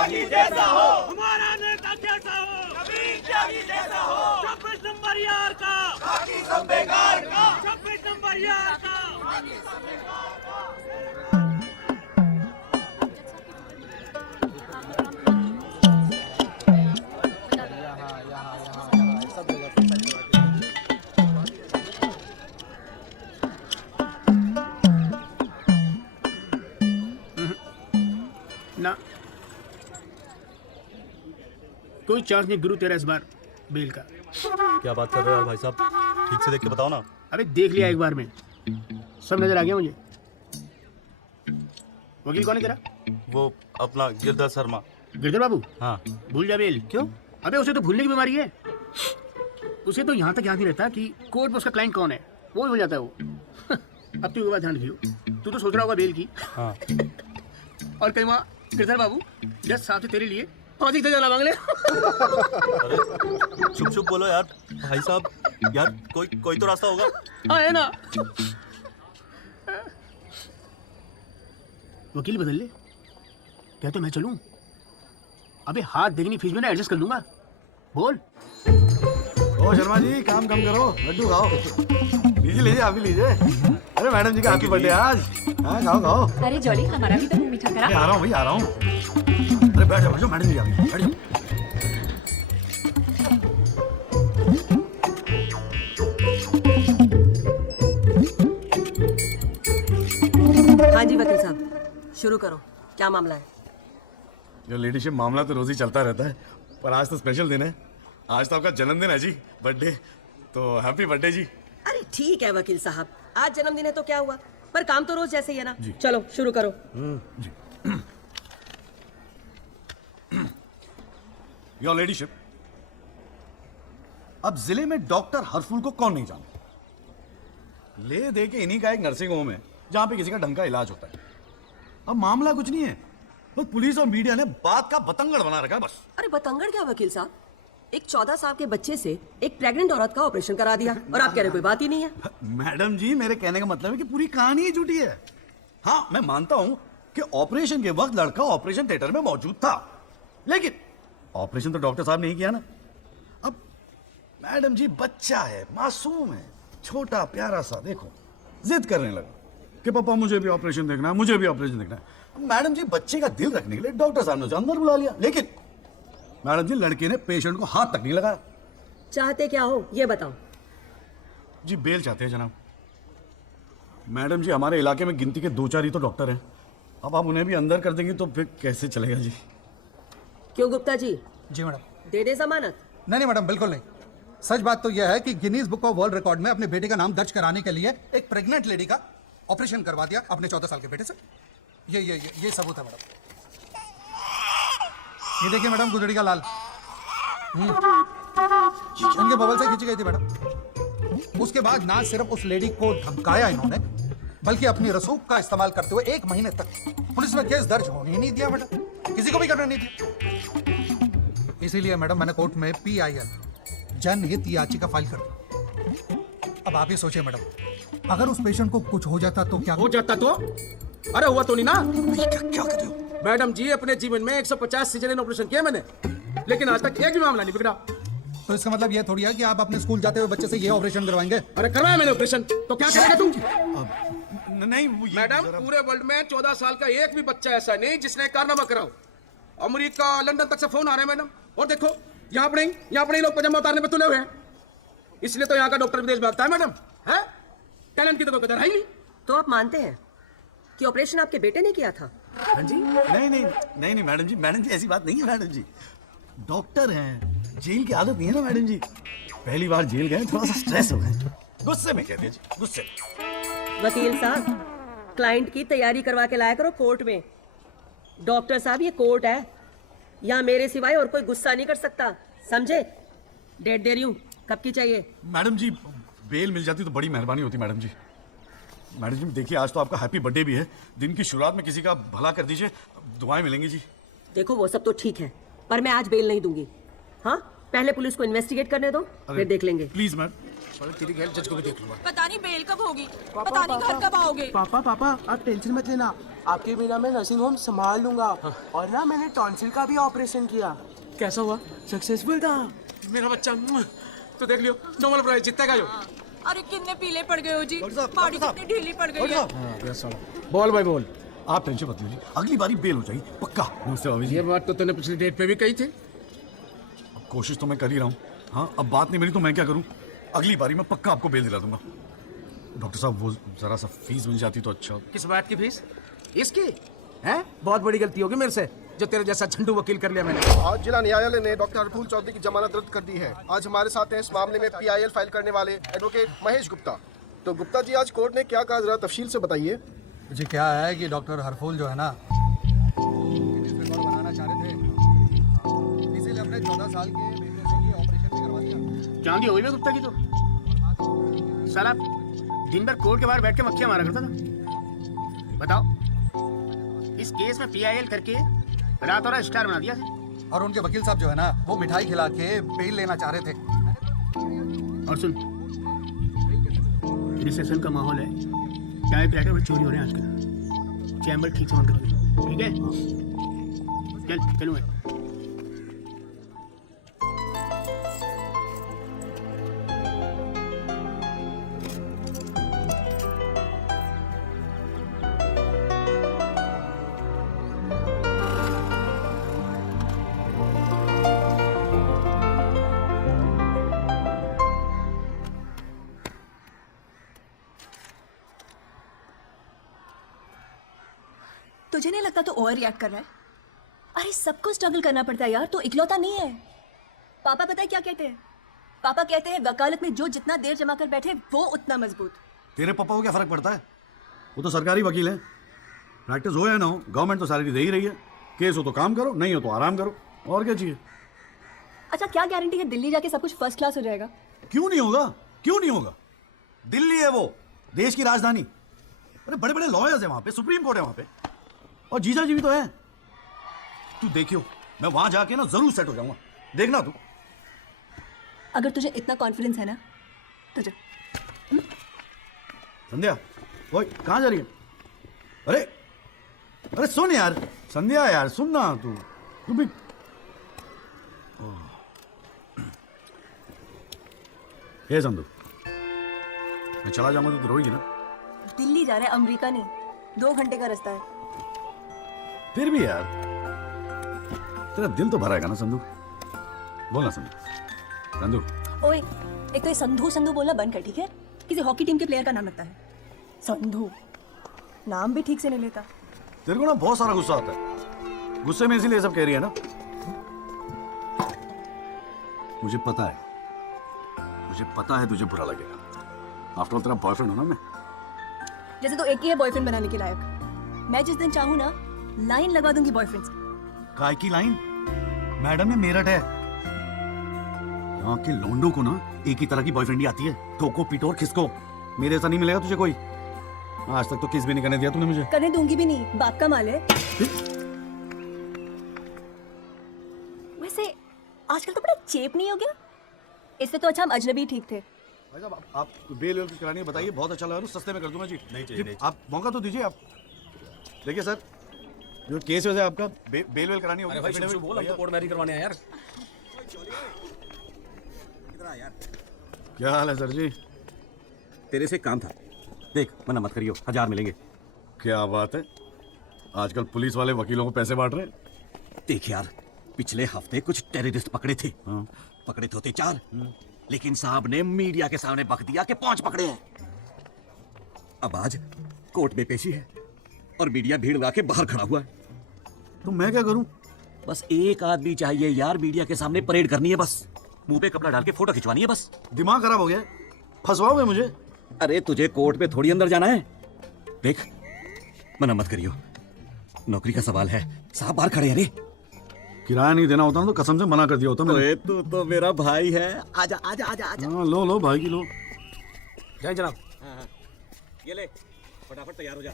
त्यागी जैसा हो, हमारा नेता कैसा हो, कबीर त्यागी जैसा हो, 26 नंबर यार का, बाकी सब बेकार का। 26 नंबर यार का। ना कोई चांस नहीं गुरु तेरा इस बार बेल का। क्या बात कर रहे हो यार भाई साहब, ठीक से देख के बताओ ना। अबे देख लिया एक बार में, सब नजर आ गया मुझे। वकील कौन है तेरा? वो अपना गिरधर शर्मा। गिरधर बाबू? हाँ। भूल जा बेल। क्यों? अबे उसे तो भूलने की बीमारी है। उसे तो यहाँ तक याद नहीं रहता कि कोर्ट में उसका क्लाइंट कौन है, वो भूल जाता है वो। अब तू एक बात ध्यान रखियो, तू तो सोच रहा होगा बेल की। हाँ। और कहीं वहाँ गिरधर बाबू 10 साल से तेरे लिए फांसी से जाना मांग ले। अरे चुप चुप बोलो यार भाई साहब, यार कोई तो रास्ता होगा। हाँ है ना। वकील बदल ले, क्या तो मैं चलूं? अबे हाथ देखनी फीस में ना एडजस्ट कर लूंगा। बोल। ओ शर्मा जी, काम कम करो, लड्डू खाओ। लीजिए लीजिए, आप भी लीजिए। अरे मैडम जी का हैप्पी बर्थडे आज। हाँ खाओ खाओ। अरे जॉली, हमारा भी तो मुंह मीठा करा। आ रहा हूँ भाई, आ रहा हूँ। अरे बैठ जाओ मैडम जी, आ गई, बैठ जाओ। हाँ जी वकील साहब, शुरू करो, क्या मामला है? जो लेडीशिप मामला तो रोज ही चलता रहता है, पर आज तो स्पेशल दिन है। आज तो आपका जन्मदिन है जी, बर्थडे। तो हैप्पी बर्थडे जी। अरे ठीक है वकील साहब, आज जन्मदिन है तो क्या हुआ, पर काम तो रोज जैसे ही है ना। जी। चलो शुरू करो। जी। योर लेडीशिप, अब जिले में डॉक्टर हरफुल को कौन नहीं जानता? ले दे के इन्हीं का एक नर्सिंग होम है जहां पे किसी का ढंग का इलाज होता है। अब मामला कुछ नहीं है, बस पुलिस और मीडिया ने बात का बतंगड़ बना रखा है बस। अरे बतंगड़ क्या वकील साहब, एक 14 साल के बच्चे से एक प्रेग्नेंट औरत का ऑपरेशन करा दिया और आप कह रहे कोई बात ही नहीं है। मैडम जी, मेरे कहने का मतलब है कि पूरी कहानी ही झूठी है। हाँ, मैं मानता हूं कि ऑपरेशन के वक्त लड़का ऑपरेशन थिएटर में मौजूद था, लेकिन ऑपरेशन तो डॉक्टर साहब ने ही किया ना। अब मैडम जी, बच्चा है, मासूम है, छोटा प्यारा सा, देखो जिद करने लगा कि पापा मुझे भी ऑपरेशन देखना है, मुझे भी ऑपरेशन देखना है। मैडम जी, बच्चे का दिल रखने के लिए डॉक्टर साहब ने उसे अंदर बुला लिया, लेकिन मैडम जी लड़के ने पेशेंट को हाथ तक नहीं लगाया। चाहते क्या हो ये बताओ? जी बेल चाहते हैं जनाब। मैडम जी, हमारे इलाके में गिनती के 2-4 ही तो डॉक्टर हैं। अब आप उन्हें भी अंदर कर देंगे तो फिर कैसे चलेगा जी? क्यों गुप्ता जी? जी मैडम। दे जमानत? नहीं मैडम, बिल्कुल नहीं। सच बात तो यह है कि Guinness book of world record में अपने बेटे का नाम दर्ज कराने के लिए एक प्रेग्नेंट लेडी का ऑपरेशन करवा दिया अपने 14 साल के बेटे से। ये सबूत है मैडम। ये देखिए मैडम, गुदड़ी का लाल इनके बबल से खींची गई थी मैडम। उसके बाद ना सिर्फ उस लेडी को धमकाया इन्होंने, बल्कि अपनी रसूख का इस्तेमाल करते हुए 1 महीने तक पुलिस में केस दर्ज होने ही नहीं दिया मैडम, किसी को भी करने नहीं दिया। इसीलिए मैडम मैंने कोर्ट में PIL जनहित याचिका फाइल कर दी। अब आप ही सोचिए मैडम, अगर उस पेशेंट को कुछ हो जाता तो क्या हो जाता तो? अरे हुआ तो नहीं ना। क्या कर रहे हो मैडम जी, अपने जीवन में 150 सिजेरियन ऑपरेशन किए मैंने, लेकिन आज तक एक भी मामला नहीं बिगड़ा। तो इसका मतलब ये थोड़ी है कि आप अपने स्कूल जाते हुए बच्चे से ये ऑपरेशन करवाएंगे? अरे करवाया मैंने ऑपरेशन, तो क्या करेगा तू? नहीं वो ये मैडम, जरा- पूरे वर्ल्ड में 14 साल का एक भी बच्चा ऐसा नहीं जिसने कारनामा कराओ। अमेरिका, लंदन तक से फोन आ रहे हैं मैडम। और देखो यहाँ पर ही लोग पजामा उतारने पे तुले हुए हैं। इसलिए तो यहाँ का डॉक्टर विदेश भागता है मैडम। है टैलेंट की तो कोई कदर है ही नहीं। तो आप मानते हैं कि ऑपरेशन आपके बेटे ने किया था? हाँ जी, नहीं मैडम जी ऐसी बात नहीं है मैडम जी। डॉक्टर हैं, जेल की आदत नहीं है ना मैडम जी। पहली बार जेल गए, थोड़ा सा स्ट्रेस हो गए, गुस्से में कहते हैं जी, गुस्से। वकील साहब, क्लाइंट की तैयारी करवा के लाया करो कोर्ट में। डॉक्टर साहब, ये कोर्ट है, यहाँ मेरे सिवाय और कोई गुस्सा नहीं कर सकता, समझे? डेट दे रही हूँ, कब की चाहिए? मैडम जी, बेल मिल जाती तो बड़ी मेहरबानी होती मैडम जी। मैडम जी देखिए, आज तो आपका हैप्पी बर्थडे भी है, दिन की शुरुआत में किसी का भला कर दीजिए, दुआएं मिलेंगी जी। देखो वो सब तो ठीक है, पर मैं आज बेल नहीं दूंगी। हाँ, पहले पुलिस को इन्वेस्टिगेट करने दो, फिर देख लेंगे। Please ma'am. तेरी गैर जज को भी देख लूंगा। पता नहीं बेल कब होगी, पता नहीं घर कब आओगे। पापा आप टेंशन मत लेना, आपके बिना मैं नर्सिंग होम संभाल लूंगा। और ना मैंने टॉन्सिल का भी ऑपरेशन किया। कैसा हुआ? सक्सेसफुल था। मेरा बच्चा तो देख लियो, नॉर्मल प्राइस जीतेगा जो। अरे कितने पीले पड़ गए हो जी, बॉडी कितनी ढीली पड़ गई है। बोल भाई बोल। आप टेंशन मत लीजिए, अगली बारी बेल हो जाएगी पक्का। नमस्ते भाभी जी। ये बात तो तूने पिछली डेट पे भी कही थी। अब कोशिश तो मैं कर ही रहा हूँ। हाँ, अब बात नहीं मिली तो मैं क्या करूँ? अगली बारी मैं पक्का आपको बेल दिला दूंगा। डॉक्टर साहब, वो जरा सा फीस मिल जाती तो अच्छा। किस बात की फीस? इसकी हैं? बहुत बड़ी गलती होगी मेरे से जो तेरे जैसा झंडू वकील कर लिया मैंने। आज जिला न्यायालय ने डॉक्टर हरफूल चौधरी की जमानत रद्द कर दी है। आज हमारे साथ हैं इस मामले में PIL फाइल करने वाले एडवोकेट महेश गुप्ता। तो गुप्ता जी, आज कोर्ट ने क्या कहा, जरा तफसील से बताइए। जी क्या है कि डॉक्टर हरफूल जो है ना बनाना चाह रहे थे, इसीलिए अपने 14 साल के बेटे से ये ऑपरेशन भी करवा दिया। चांदी हो गई ना गुप्ता की तो। साला दिन भर कोर्ट के बाहर बैठ के मक्खियां मारा करता था। बताओ, इस केस में PIL करके रात और स्टार बना दिया। और उनके वकील साहब जो है ना, वो मिठाई खिला के बेल लेना चाह रहे थे। और सुन, रिसेशन का माहौल है, चाय प्लेटर में चोरी हो रहे हैं आजकल। चैम्बर ठीक से ऑन करिए, ठीक है? चल चलूँ मैं। तुझे नहीं लगता तो ओवर रिएक्ट कर रहा है? अरे सबको स्ट्रगल करना पड़ता है यार, तो इकलौता नहीं है। पापा पता है क्या कहते हैं? पापा कहते हैं वकालत में जो जितना देर जमा कर बैठे वो उतना मजबूत। तेरे पापा को क्या फर्क पड़ता है? वो तो सरकारी वकील है। प्रैक्टिस हो या ना हो, गवर्नमेंट तो सैलरी दे ही रही है। केस हो तो काम करो, नहीं हो तो आराम करो, और क्या चाहिए? अच्छा, क्या गारंटी है दिल्ली जाके सब कुछ फर्स्ट क्लास हो जाएगा? क्यों नहीं होगा? क्यों नहीं होगा? दिल्ली है वो, देश की राजधानी। अरे बड़े बड़े लॉयर्स है वहां पे, सुप्रीम कोर्ट है वहां पे, और जीजा जी भी तो है। तू देखियो, मैं वहां जाके ना जरूर सेट हो जाऊंगा, देखना तू। अगर तुझे इतना कॉन्फिडेंस है ना तो जा। संध्या, ओए कहाँ जा रही है? अरे अरे सुन यार, संध्या यार सुन ना, तू भी। हे संधू, मैं चला जाऊंगा तो रोएगी ना? दिल्ली जा रहा है, अमेरिका नहीं। 2 घंटे का रास्ता है। फिर भी यार, तेरा दिल तो भराएगा ना संधू? बोल ना संधू। संधू, ओए, एक तो ये संधू संधू बोलना बंद कर, ठीक है? किसी हॉकी टीम के प्लेयर का नाम लगता है संधू। नाम भी ठीक से नहीं लेता। तेरे को ना बहुत सारा गुस्सा आता है, गुस्से में इसीलिए सब कह रही है ना? मुझे पता है तुझे बुरा लगेगा। आफ्टर ऑल तेरा बॉयफ्रेंड हूं ना मैं। जैसे तो एक ही है बॉयफ्रेंड बनाने के लायक। मैं जिस दिन चाहूँ ना लाइन लगा दूंगी बॉयफ्रेंड्स की। काय की लाइन? मैडम ने मेरठ है, यहाँ के लौंडों को ना एक ही तरह की बॉयफ्रेंड ही आती है, ठोको पीटो और खिसको। मेरे ऐसा नहीं मिलेगा तुझे कोई। आज तक तो किस भी नहीं करने दिया तूने मुझे। करने दूंगी भी नहीं, बाप का माल है। वैसे आजकल तो बड़ा चेप नहीं हो गया? इससे तो अच्छा हम अजनबी ठीक थे। भाई साहब, आप बेल वेल कुछ करानी है बताइए, बहुत अच्छा लगा, सस्ते में कर दूंगा जी। नहीं चाहिए, नहीं आप मौका तो दीजिए। आप देखिए सर, जो केस वैसे आपका बेल वेल करानी होगी। भाई शुभ बोल, हम तो कोर्ट मैरिज करवाने हैं यार। क्या हाल है सर जी? तेरे से काम था, देख मना मत करियो, 1000 मिलेंगे। क्या बात है, आजकल पुलिस वाले वकीलों को पैसे बांट रहे हैं। देख यार, पिछले हफ्ते कुछ टेररिस्ट पकड़े थे। हाँ। पकड़े तो थे 4, लेकिन साहब ने मीडिया के सामने बक दिया कि 5 पकड़े हैं। अब आज कोर्ट में पेशी है और मीडिया भीड़ लगा के बाहर खड़ा हुआ है। तो मैं क्या करूं? बस एक आदमी चाहिए यार, मीडिया के सामने परेड करनी है, बस मुंह पे कपड़ा डाल के फोटो खिंचवानी है बस। दिमाग खराब हो गया, फंसवाओगे मुझे? अरे तुझे कोर्ट पे थोड़ी अंदर जाना है। देख मना मत करियो, नौकरी का सवाल है, साहब बाहर खड़े हैं। अरे किराया नहीं देना होता ना तो कसम से मना कर दिया होता मैंने। तू तो मेरा भाई है, आजा आजा आजा आजा। हाँ, लो भाई की लो। जय जनाब। हाँ, ये ले, फटाफट तैयार हो जा।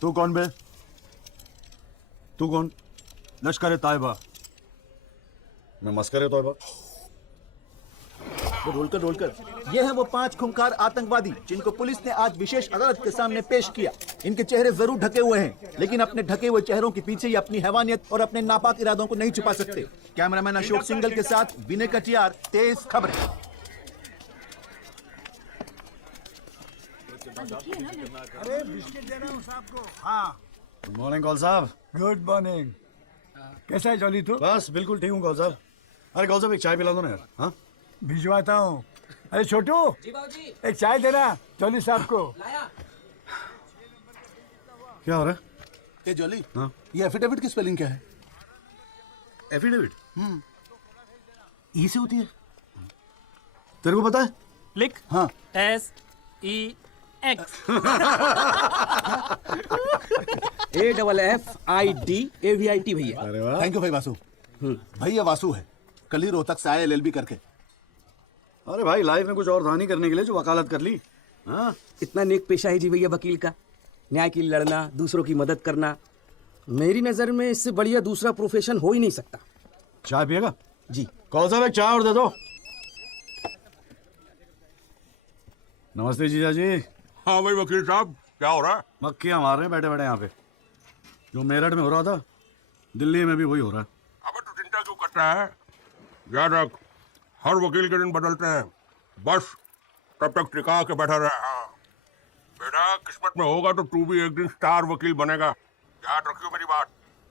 तू कौन बे? तू कौन? लश्कर तायबा। मैं मस्कर है तौबा। रोल कर ये हैं वो 5 खूंखार आतंकवादी जिनको पुलिस ने आज विशेष अदालत के सामने पेश किया। इनके चेहरे जरूर ढके हुए हैं, लेकिन अपने ढके हुए चेहरों के पीछे ये अपनी हैवानियत और अपने नापाक इरादों को नहीं छुपा सकते। कैमरामैन अशोक सिंगल के साथ विनय कटियार, तेज खबरें। गुड मॉर्निंग कौल साहब। Good morning. कैसा है जॉली तू? बस बिल्कुल ठीक हूँ कौल साहब। अरे कौल साहब एक चाय पिला दो ना यार। हाँ भिजवाता हूँ। अरे छोटू एक चाय देना जॉली साहब को। क्या हो रहा है? ए जॉली, हाँ ये एफिडेविट की स्पेलिंग क्या है? एफिडेविट ई से होती है। तेरे को पता है? लिख। हाँ SEX। AFFIDAVIT भैया। अरे वाह। थैंक यू भाई वासु। भाई ये वासु है, कल ही रोहतक से आया LLB करके। अरे भाई लाइफ में कुछ और था नहीं करने के लिए जो वकालत कर ली। हाँ इतना नेक पेशा है जी भैया वकील का, न्याय के लिए लड़ना, दूसरों की मदद करना। मेरी नजर में इससे बढ़िया दूसरा प्रोफेशन हो ही नहीं सकता। चाय पिएगा? जी। कौन साहब एक चाय और दे दो। नमस्ते जीजा जी। हाँ भाई वकील साहब, क्या हो रहा है? मक्खियां मार रहे हैं बैठे बैठे यहाँ पे। जो मेरठ में हो रहा था दिल्ली में भी वही हो रहा है। अबे तू चिंता क्यों करता है? याद रख, हर वकील के दिन बदलते हैं, बस तब तक टिका के बैठा रहे। हाँ बेटा, किस्मत में होगा तो तू भी एक दिन स्टार वकील बनेगा। याद रखियो मेरी बात।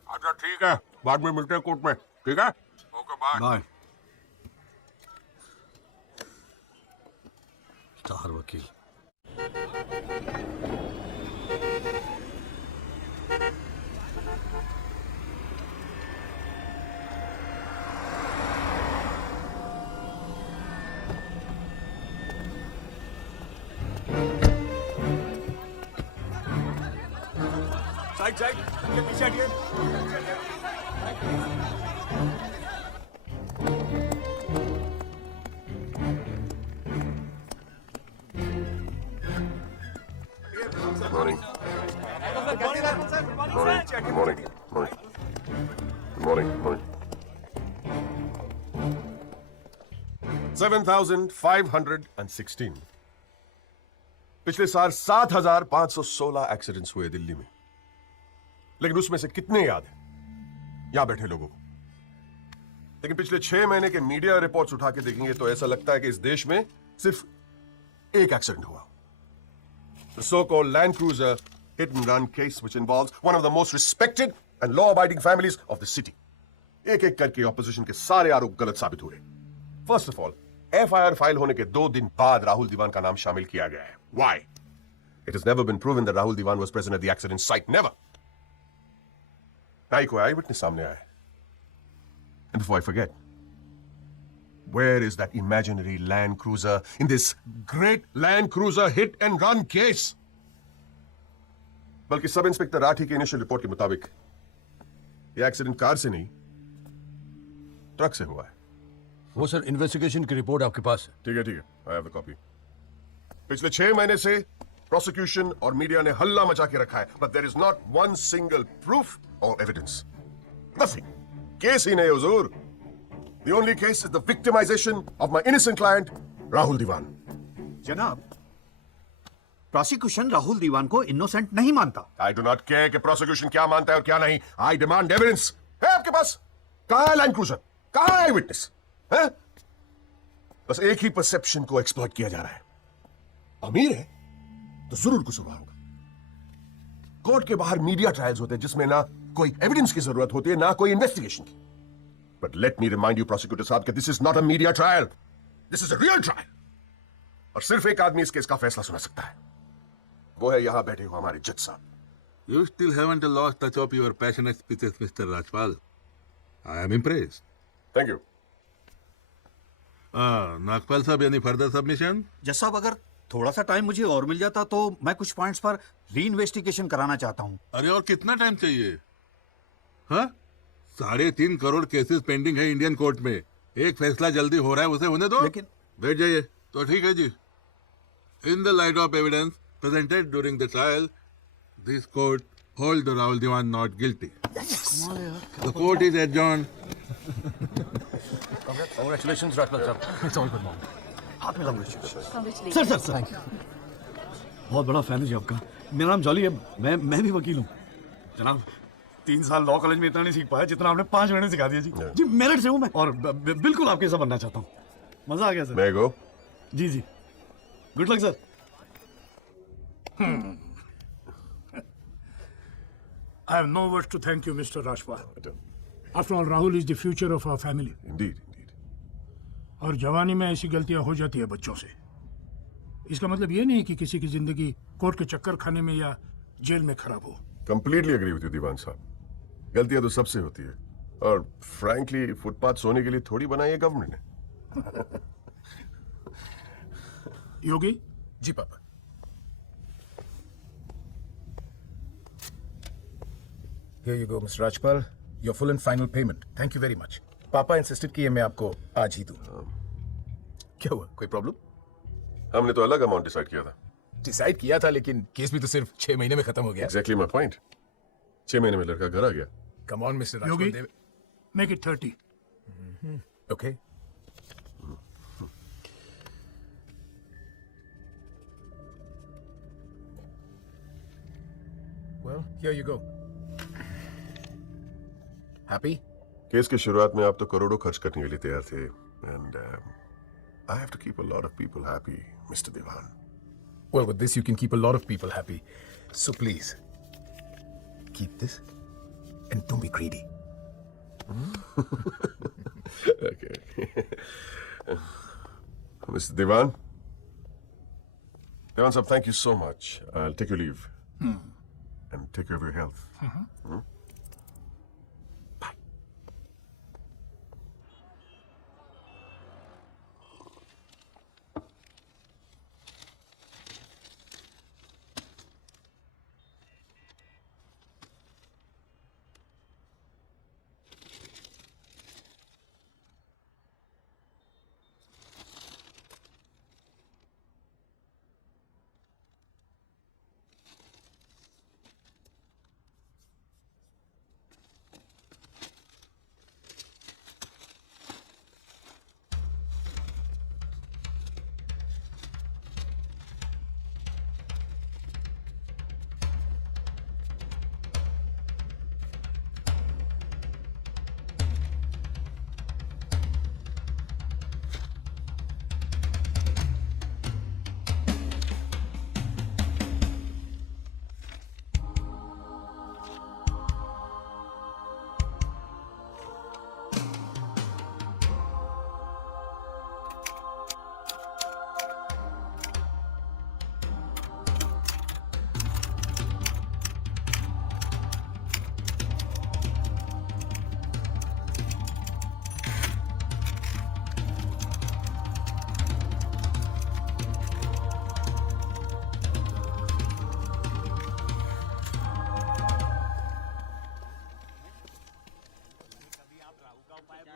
अच्छा ठीक है, बाद में मिलते हैं कोर्ट में, ठीक है? Okay bye. बाय। स्टार वकील। साइड साइड, ये पीछे हटिए। Morning. Morning. Morning. Morning. 7,516. पिछले साल 7,516 एक्सीडेंट्स हुए दिल्ली में, लेकिन उसमें से कितने याद हैं यहां बैठे लोगों को? लेकिन पिछले 6 महीने के मीडिया रिपोर्ट्स उठा के देखेंगे तो ऐसा लगता है कि इस देश में सिर्फ एक एक्सीडेंट हुआ। The so-called Land Cruiser hit and run case, which involves one of the most respected and law-abiding families of the city. एक-एक करके ऑपोजिशन के सारे आरोप गलत साबित हुए। First of all, FIR file होने के 2 दिन बाद राहुल दीवान का नाम शामिल किया गया है। Why? It has never been proven that Rahul Diwan was present at the accident site. Never. ना ही कोई eyewitness सामने आया है। And before I forget, where is that imaginary Land Cruiser in this great Land Cruiser hit and run case? बल्कि sub inspector Rathi के initial report के मुताबिक यह एक्सीडेंट कार से नहीं, ट्रक से हुआ है। वो सर इन्वेस्टिगेशन की रिपोर्ट आपके पास है? ठीक है, ठीक है, आई हैव द कॉपी। पिछले 6 महीने से प्रोसिक्यूशन और मीडिया ने हल्ला मचा के रखा है, but there is not one single proof और एविडेंस। नथिंग। केस ही नहीं हुजूर। The only case is the victimization of my innocent client, Rahul Diwan. जनाब, प्रोसिक्यूशन राहुल दीवान को इनोसेंट नहीं मानता। I do not care कि prosecution क्या मानता है और क्या नहीं। I demand evidence. है आपके पास? कहाँ है Land Cruiser? कहाँ है witness? है? बस एक ही परसेप्शन को एक्सप्लॉइट किया जा रहा है। अमीर है तो जरूर कसूरवार होगा। कोर्ट के बाहर मीडिया ट्रायल्स होते हैं जिसमें ना कोई एविडेंस की जरूरत होती है ना कोई इन्वेस्टिगेशन की। But let me remind you, prosecutor साहब, that this is not a media trial. This is a real trial. और सिर्फ एक आदमी इस केस का फैसला सुना सकता है। वो है यहाँ बैठे हुए हमारे जज साहब। You still haven't lost touch of your passionate speeches, Mr. Rajpal. I am impressed. Thank you. Nagpal साहब, यानी फर्दर सबमिशन? जज साहब, अगर थोड़ा सा टाइम मुझे और मिल जाता तो मैं कुछ पॉइंट्स पर री इन्वेस्टिगेशन कराना चाहता हूँ। अरे और कितना टाइम चाहिए? हाँ, 3.5 करोड़ केसेस पेंडिंग है इंडियन कोर्ट में। एक फैसला जल्दी हो रहा है, उसे होने दो। लेकिन बैठ जाइए। तो ठीक है जी। In the light of evidence presented during the trial, this court hold the Rahul Diwan not guilty. The court is adjourned. Congratulations, Rajpal sir. It's all good, mom. हाथ मिलाऊंगा। सर सर सर, बहुत बड़ा फैन है जी आपका। मेरा नाम जॉली है, मैं भी वकील हूँ जनाब। 3 साल लॉ कॉलेज में इतना नहीं सीख पाया जितना आपने 5 महीने सिखा दिया जी। जी मेरठ से हूँ मैं, और बिल्कुल आपके जैसा बनना चाहता हूँ। मजा आ गया सर। मैं गो। जी जी, good luck sir. I have no words to thank you, Mr. Rajpal. After all, Rahul is the future of our family. Indeed, indeed. और जवानी में ऐसी गलतियां हो जाती है बच्चों से। इसका मतलब ये नहीं कि किसी की जिंदगी कोर्ट के चक्कर खाने में या जेल में खराब हो। कंप्लीटली एग्री विद यू दीवान साहब। गलतियां तो सबसे होती है, और फ्रैंकली फुटपाथ सोने के लिए थोड़ी बनाई है गवर्नमेंट ने। योगी जी पापा। Here you go, Mr. Rajpal. Your full and final payment. Thank you very much. पापा इंसिस्टेड किए मैं आपको आज ही दूं। क्या हुआ, कोई प्रॉब्लम? हमने तो अलग अमाउंट डिसाइड किया था। डिसाइड किया था, लेकिन केस भी तो सिर्फ 6 महीने में खत्म हो गया। Exactly my point. 6 महीने में लड़का घर आ गया। Come on mister Yogi, Rajpal. make it 30. Okay. Well, here you go. Happy? Case की शुरुआत में आप तो करोड़ों खर्च करने के लिए तैयार थे, and I have to keep a lot of people happy, mister Diwan. Well, with this you can keep a lot of people happy. So please, keep this and don't be greedy. Okay. Mr. Devan? Devan sahab, thank you so much. I'll take your leave. And take care of your health. Bye.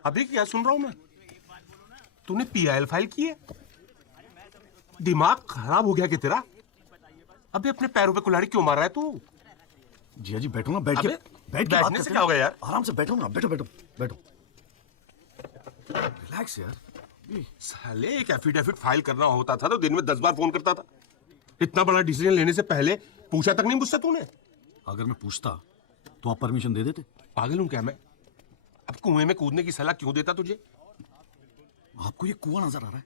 अभी क्या सुन रहा हूं मैं? तूने PIL file की है? दिमाग खराब हो गया क्या तेरा? अबे अपने पैरों पे कुल्हाड़ी क्यों मार रहा है तू? जी जी, बैठो ना, बैठ के बैठने से क्या होगा यार? आराम से बैठो ना, बैठो बैठो बैठो। रिलैक्स यार। साले एक एफिडेविट फाइल करना होता था तो दिन में 10 बार फोन करता था। इतना बड़ा डिसीजन लेने से पहले पूछा तक नहीं मुझसे तूने? अगर मैं पूछता तो आप परमिशन दे देते? पागल हूं क्या मैं? अब कुएं में कूदने की सलाह क्यों देता तुझे? आपको ये कुआं नजर आ रहा है?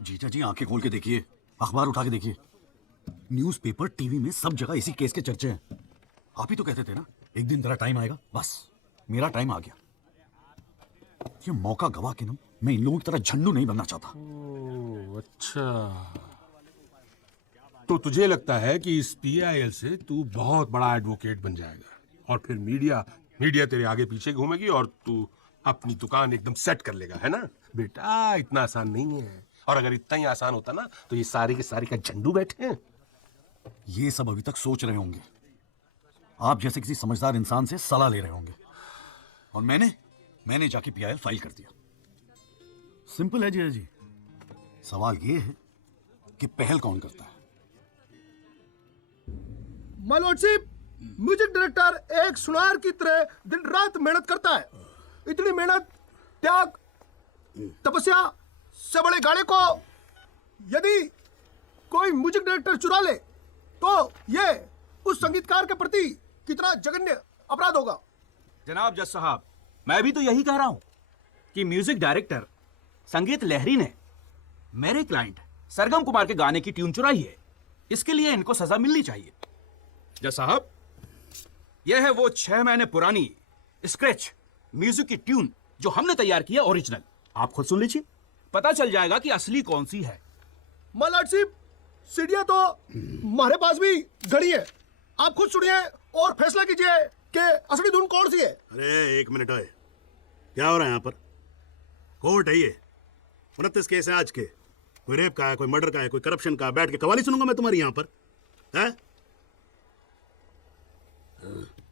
जीजा जी आंखें खोल के देखिए, अखबार उठा के देखिए, न्यूज़पेपर, टीवी में सब जगह इसी केस के चर्चे हैं। आप ही तो कहते थे ना, एक दिन तेरा टाइम आएगा। बस मेरा टाइम आ गया। ये मौका गवा के ना मैं इन लोगों की तरह झंडू नहीं बनना चाहता। अच्छा, तो तुझे लगता है कि इस पीआईएल से तू बहुत बड़ा एडवोकेट बन जाएगा और फिर मीडिया तेरे आगे पीछे घूमेगी और तू अपनी दुकान एकदम सेट कर लेगा, है ना? बेटा इतना आसान नहीं है, और अगर इतना ही आसान होता ना तो ये सारे के सारे का झंडू बैठे हैं। ये सब अभी तक सोच रहे होंगे, आप जैसे किसी समझदार इंसान से सलाह ले रहे होंगे, और मैंने जाके पीआईएल फाइल कर दिया। सिंपल है जीजा जी। सवाल ये है कि पहल कौन करता है। माय लॉर्डशिप, म्यूजिक डायरेक्टर एक सुनार की तरह दिन रात मेहनत करता है। इतनी मेहनत, त्याग, तपस्या से बड़े गाने को यदि कोई म्यूजिक डायरेक्टर चुरा ले तो ये उस संगीतकार के प्रति कितना जघन्य अपराध होगा। जनाब जज साहब, मैं भी तो यही कह रहा हूं कि म्यूजिक डायरेक्टर संगीत लहरी ने मेरे क्लाइंट सरगम कुमार के गाने की ट्यून चुराई है। इसके लिए इनको सजा मिलनी चाहिए। जज साहब, यह है वो 6 महीने पुरानी स्क्रैच म्यूजिक की ट्यून जो हमने तैयार किया ओरिजिनल। आप खुद सुन लीजिए, पता चल जाएगा कि असली कौन सी है। मलाडसिप सीढ़ियां तो हमारे पास भी घड़ी है, आप खुद सुनिए और फैसला कीजिए कि असली धुन कौन सी है। अरे एक मिनट है, क्या हो रहा है यहाँ पर? कोर्ट है ये, 29 केस है आज के। कोई रेप का है, कोई मर्डर का है, कोई करप्शन का। बैठ के कवाली सुनूंगा मैं तुम्हारी यहाँ पर, है?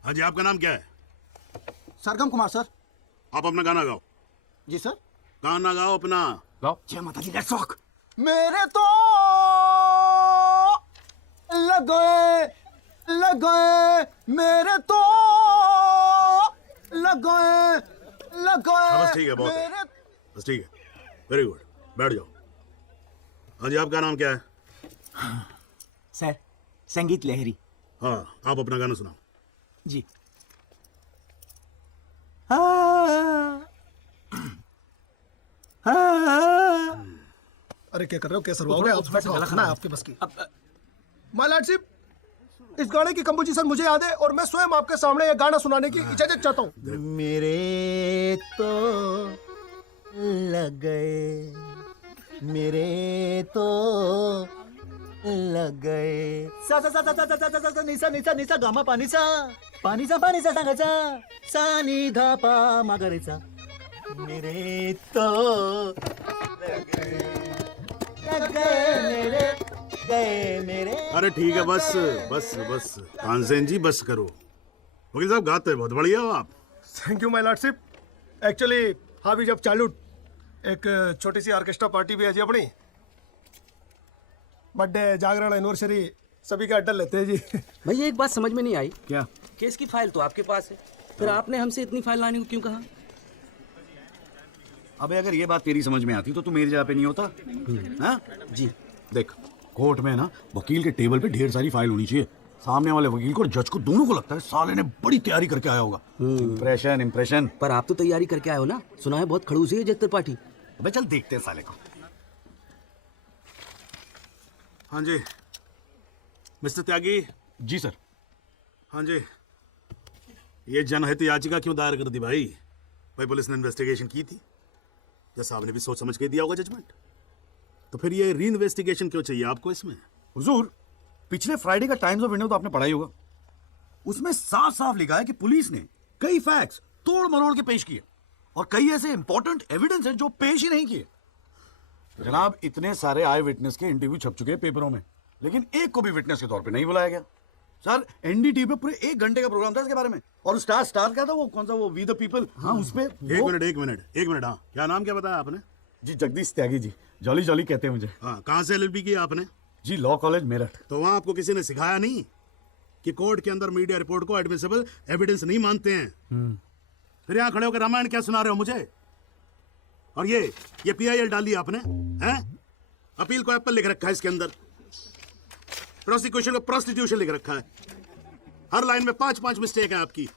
हाँ जी, आपका नाम क्या है? सरगम कुमार सर। आप अपना गाना गाओ। जी सर। गाना गाओ अपना। गाओ। जय माता दी, लेट्स रॉक। मेरे तो लगे मेरे तो लगे बस ठीक है, बहुत है। बस ठीक है, वेरी गुड, बैठ जाओ। हाँ जी, आपका नाम क्या है? सर, संगीत लहरी। हाँ, आप अपना गाना सुनाओ। जी। अरे क्या कर रहे हो, कैसे रुआओगे आप? खाना है आपके बस की। माय लॉर्डशिप, इस गाने की कंपोजिशन मुझे याद है और मैं स्वयं आपके सामने ये गाना सुनाने की इजाजत चाहता हूँ। मेरे तो लग गए, मेरे तो लग गए। सा सा सा सा सा सा सा सा निसा निसा निसा गामा पानी सा सांगाचा सा नि धा पा मागरेचा। मेरे तो लग गए मेरे। अरे ठीक है, बस बस बस तानसेन जी, बस करो। वकील साहब, गाते हैं बहुत बढ़िया हो आप। Thank you my lordship. Actually हाँ भी जब चालू एक छोटी सी ऑर्केस्ट्रा पार्टी भी है जी अपनी। बर्थडे, जागरण, एनिवर्सरी सभी का अड्डा लेते हैं जी। भैया एक बात समझ में नहीं आई। क्या? केस की फाइल तो आपके पास है, फिर आपने हमसे इतनी फाइल लाने को क्यों कहा? अबे अगर ये बात तेरी समझ में आती तो तू मेरी जगह पे नहीं होता। हाँ जी। देख, कोर्ट में ना वकील के टेबल पे ढेर सारी फाइल होनी चाहिए। सामने वाले वकील को और जज को दोनों को लगता है साले ने बड़ी तैयारी करके आया होगा। Impression impression. पर आप तो तैयारी करके आए हो ना, सुना है बहुत खड़ूसी है जज त्रिपाठी। अबे चल देखते हैं साले को। हाँ जी मिस्टर त्यागी। जी सर। हाँ जी, ये जनहित याचिका क्यों दायर कर दी भाई? भाई पुलिस ने इन्वेस्टिगेशन की थी, जज साहब ने भी सोच समझ के दिया होगा जजमेंट, तो फिर ये री इन्वेस्टिगेशन क्यों चाहिए आपको इसमें? हुजूर, पिछले फ्राइडे का टाइम्स ऑफ इंडिया तो आपने पढ़ा ही होगा। उसमें साफ साफ लिखा है कि पुलिस ने कई फैक्ट्स तोड़ मरोड़ के पेश किए और कई ऐसे इंपॉर्टेंट एविडेंस हैं जो पेश ही नहीं किए। जनाब, इतने सारे आई विटनेस के इंटरव्यू छप चुके हैं पेपरों में, लेकिन एक को भी विटनेस के तौर पे नहीं बुलाया गया। सर, एनडीटीवी पे पूरे 1 घंटे का प्रोग्राम था इसके बारे में, और स्टार क्या था वो, कौन सा वो वी द पीपल। हाँ, उस पे एक मिनट। हाँ, क्या नाम क्या बताया आपने? जी जगदीश त्यागी जी, जॉली जॉली कहते हैं मुझे। हाँ, कहाँ से एलएलबी की आपने? जी लॉ कॉलेज मेरठ। तो वहाँ आपको किसी ने सिखाया नहीं कि कोर्ट के अंदर मीडिया रिपोर्ट को एडमिसिबल एविडेंस नहीं मानते हैं? फिर यहाँ खड़े होकर रामायण क्या सुना रहे हो मुझे? और ये पीआईएल डाल दिया आपने, हैं? अपील को एप्पल लिख रखा है इसके अंदर, प्रोसिक्यूशन को प्रोस्टिट्यूशन लिख रखा है। हर लाइन में 5-5 मिस्टेक है आपकी।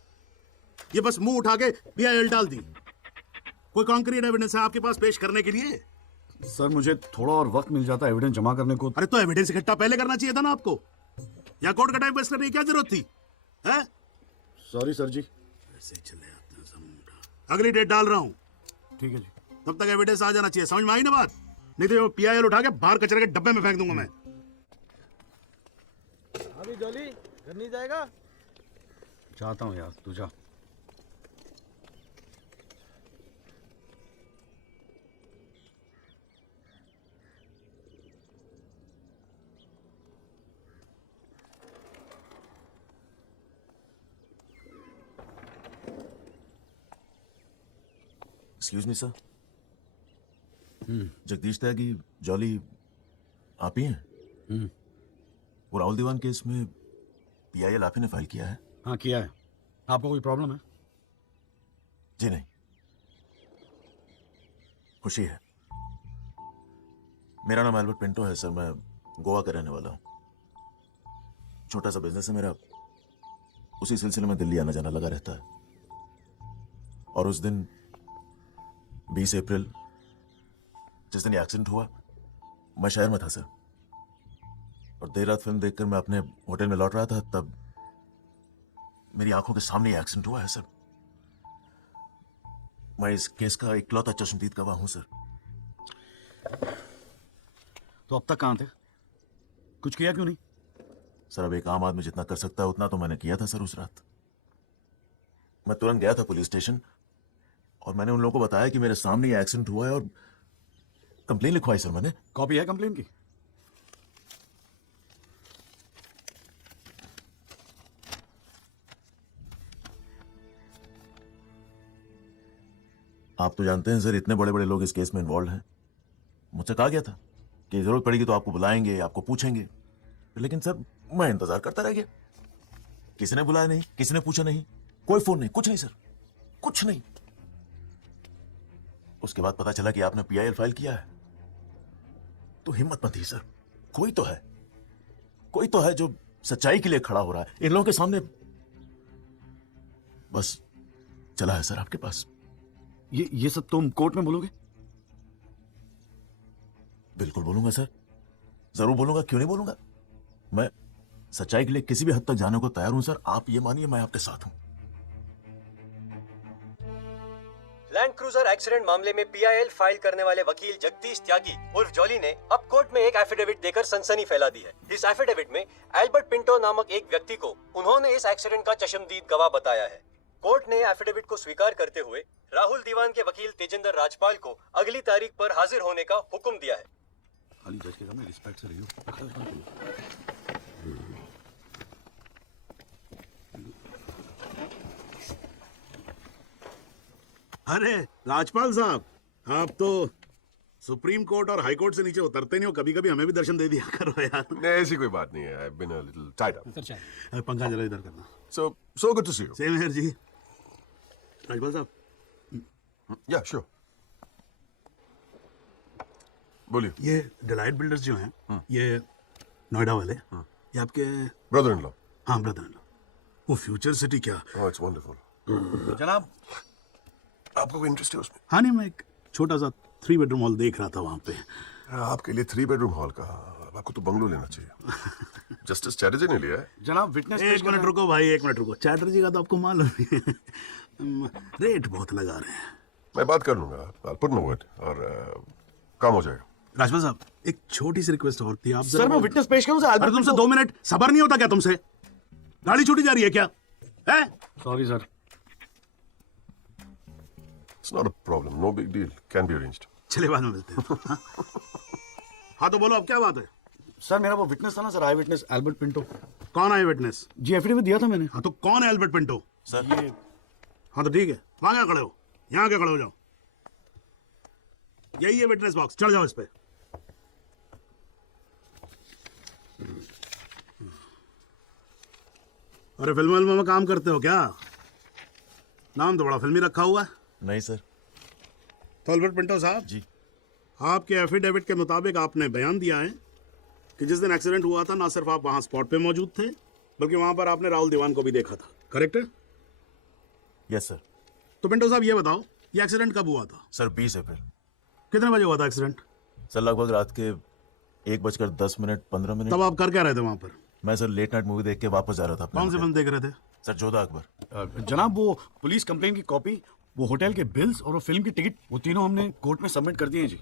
ये बस मुंह उठा के पीआईएल डाल दी। कोई कॉन्क्रीट एविडेंस है आपके पास पेश करने के लिए? सर, मुझे थोड़ा और वक्त मिल जाता एविडेंस जमा करने को। अरे तो एविडेंस इकट्ठा पहले करना चाहिए था ना आपको, या कोर्ट का टाइम वेस्ट करने की क्या जरूरत थी? हैं? सॉरी सर जी। ऐसे चले अपना समूह। अगली डेट डाल रहा हूँ। ठीक है जी। तब तक एविडेंस आ जाना चाहिए, समझ में आई ना बात? नहीं तो पीआईएल उठा के बाहर कचरे के डब्बे में फेंक दूंगा मैं। अभी जॉली घर नहीं जाएगा? चाहता हूँ यार, तू जा। एक्सक्यूज मी सर, जगदीश त्यागी जॉली आप ही हैं? वो राहुल दीवान केस में पीआईएल आप ही ने फाइल किया है? हाँ किया है। आपको कोई प्रॉब्लम है? जी नहीं, खुशी है। मेरा नाम एल्बर्ट पिंटो है सर। मैं गोवा का रहने वाला हूँ। छोटा सा बिजनेस है मेरा, उसी सिलसिले में दिल्ली आना जाना लगा रहता है। और उस दिन 20 अप्रैल जिस दिन ये एक्सीडेंट हुआ, मैं शहर में था सर। और देर रात फिल्म देखकर मैं अपने होटल में लौट रहा था, तब मेरी आंखों के सामने ये एक्सीडेंट हुआ है सर। मैं इस केस का इकलौता चश्मदीद गवाह हूं सर। तो अब तक कहां थे? कुछ किया क्यों नहीं? सर अब एक आम आदमी जितना कर सकता है उतना तो मैंने किया था सर। उस रात मैं तुरंत गया था पुलिस स्टेशन और मैंने उन लोगों को बताया कि मेरे सामने ये एक्सीडेंट हुआ है और कंप्लेन लिखवाई सर मैंने। कॉपी है कंप्लेन की? आप तो जानते हैं सर, इतने बड़े बड़े लोग इस केस में इन्वॉल्व हैं। मुझसे कहा गया था कि जरूरत पड़ेगी तो आपको बुलाएंगे, आपको पूछेंगे। लेकिन सर मैं इंतजार करता रह गया। किसी ने बुलाया नहीं, किसी ने पूछा नहीं, कोई फोन नहीं, कुछ नहीं सर, कुछ नहीं। उसके बाद पता चला कि आपने PIL फाइल किया है। तो हिम्मत मत ही सर, कोई तो है, कोई तो है जो सच्चाई के लिए खड़ा हो रहा है इन लोगों के सामने। बस चला है सर आपके पास। ये सब तुम कोर्ट में बोलोगे? बिल्कुल बोलूंगा सर, जरूर बोलूंगा। क्यों नहीं बोलूंगा? मैं सच्चाई के लिए किसी भी हद तक जाने को तैयार हूं सर। आप ये मानिए मैं आपके साथ हूं। लैंड क्रूजर एक्सीडेंट मामले में PIL फाइल करने वाले वकील जगदीश त्यागी उर्फ जॉली ने अब कोर्ट में एक एफिडेविट देकर सनसनी फैला दी है। इस एफिडेविट में एल्बर्ट पिंटो नामक एक व्यक्ति को उन्होंने इस एक्सीडेंट का चश्मदीद गवाह बताया है। कोर्ट ने एफिडेविट को स्वीकार करते हुए राहुल दीवान के वकील तेजिंदर राजपाल को अगली तारीख पर हाजिर होने का हुक्म दिया है। खाली जज के सामने रिस्पेक्ट से रहियो। अरे राजपाल साहब, आप तो सुप्रीम कोर्ट और हाई कोर्ट से नीचे उतरते नहीं हो। कभी कभी हमें भी दर्शन दे दिया करो यार। नहीं ऐसी कोई बात नहीं है। I've been a little tied up. पंखा जरा इधर करना। So good to see you. Same here जी। राजपाल साहब। Yeah, sure. बोलिए। ये डिलाइट बिल्डर्स जो हैं, ये नोएडा वाले, ये आपके ब्रदर इन लॉ? हाँ ब्रदर इन लॉ। वो फ्यूचर सिटी क्या? Oh, it's wonderful. जनाब, आपको कोई इंटरेस्ट है उसमें? हाँ नहीं, मैं एक छोटा सा 3 बेडरूम हॉल देख रहा था वहाँ पे। आपके लिए 3 बेडरूम हॉल का? आपको तो बंगलो लेना चाहिए। जस्टिस चैटर्जी ने लिया है। जनाब विटनेस। एक मिनट रुको भाई, एक मिनट रुको। चैटर्जी का तो आपको मालूम है रेट बहुत लगा रहे हैं। मैं बात कर लूंगा, I'll put my word, और काम हो जाएगा। राजपाल साहब, एक छोटी सी रिक्वेस्ट और थी। आप सर मैं विटनेस पेश करूं सर? अरे तुमसे 2 मिनट सबर नहीं होता क्या तुमसे? गाड़ी छूटी जा रही है क्या? है? Sorry sir. It's not a problem, no big deal, can be arranged. चलिए बाद में मिलते हैं। हाँ तो बोलो अब क्या बात है? सर मेरा वो विटनेस था ना सर, आई विटनेस एल्बर्ट पिंटो। कौन आई विटनेस? जी एफिडेविट दिया था मैंने। हाँ तो कौन है एल्बर्ट पिंटो? सर ये हाँ तो ठीक है, वहां क्या खड़े हो? यहाँ क्या खड़े हो जाओ। यही है विटनेस बॉक्स, चढ़ जाओ इस पे। अरे फिल्म में काम करते हो क्या? नाम तो बड़ा फिल्मी रखा हुआ है। नहीं सर। तो एल्बर्ट पिंटो साहब जी, आपके एफिडेविट के मुताबिक आपने बयान दिया है कि जिस दिन एक्सीडेंट हुआ था ना सिर्फ आप वहां स्पॉट पे मौजूद थे, बल्कि वहां पर आपने राहुल दीवान को भी देखा था। करेक्ट है? Yes sir. तो पिंटो साहब ये बताओ, ये एक्सीडेंट कब हुआ था? सर 20 अप्रैल। कितने बजे हुआ था एक्सीडेंट? सर लगभग रात के 1:10 15 मिनट। तब आप कर क्या रहे थे वहां पर? मैं सर लेट नाइट मूवी देख के वापस जा रहा था। कौन सी फिल्म देख रहे थे? सर जोधा अकबर। जनाब वो पुलिस कंप्लेन की कॉपी, वो होटल के बिल्स और वो फिल्म की टिकट, वो तीनों हमने कोर्ट में सबमिट कर दिए हैं जी।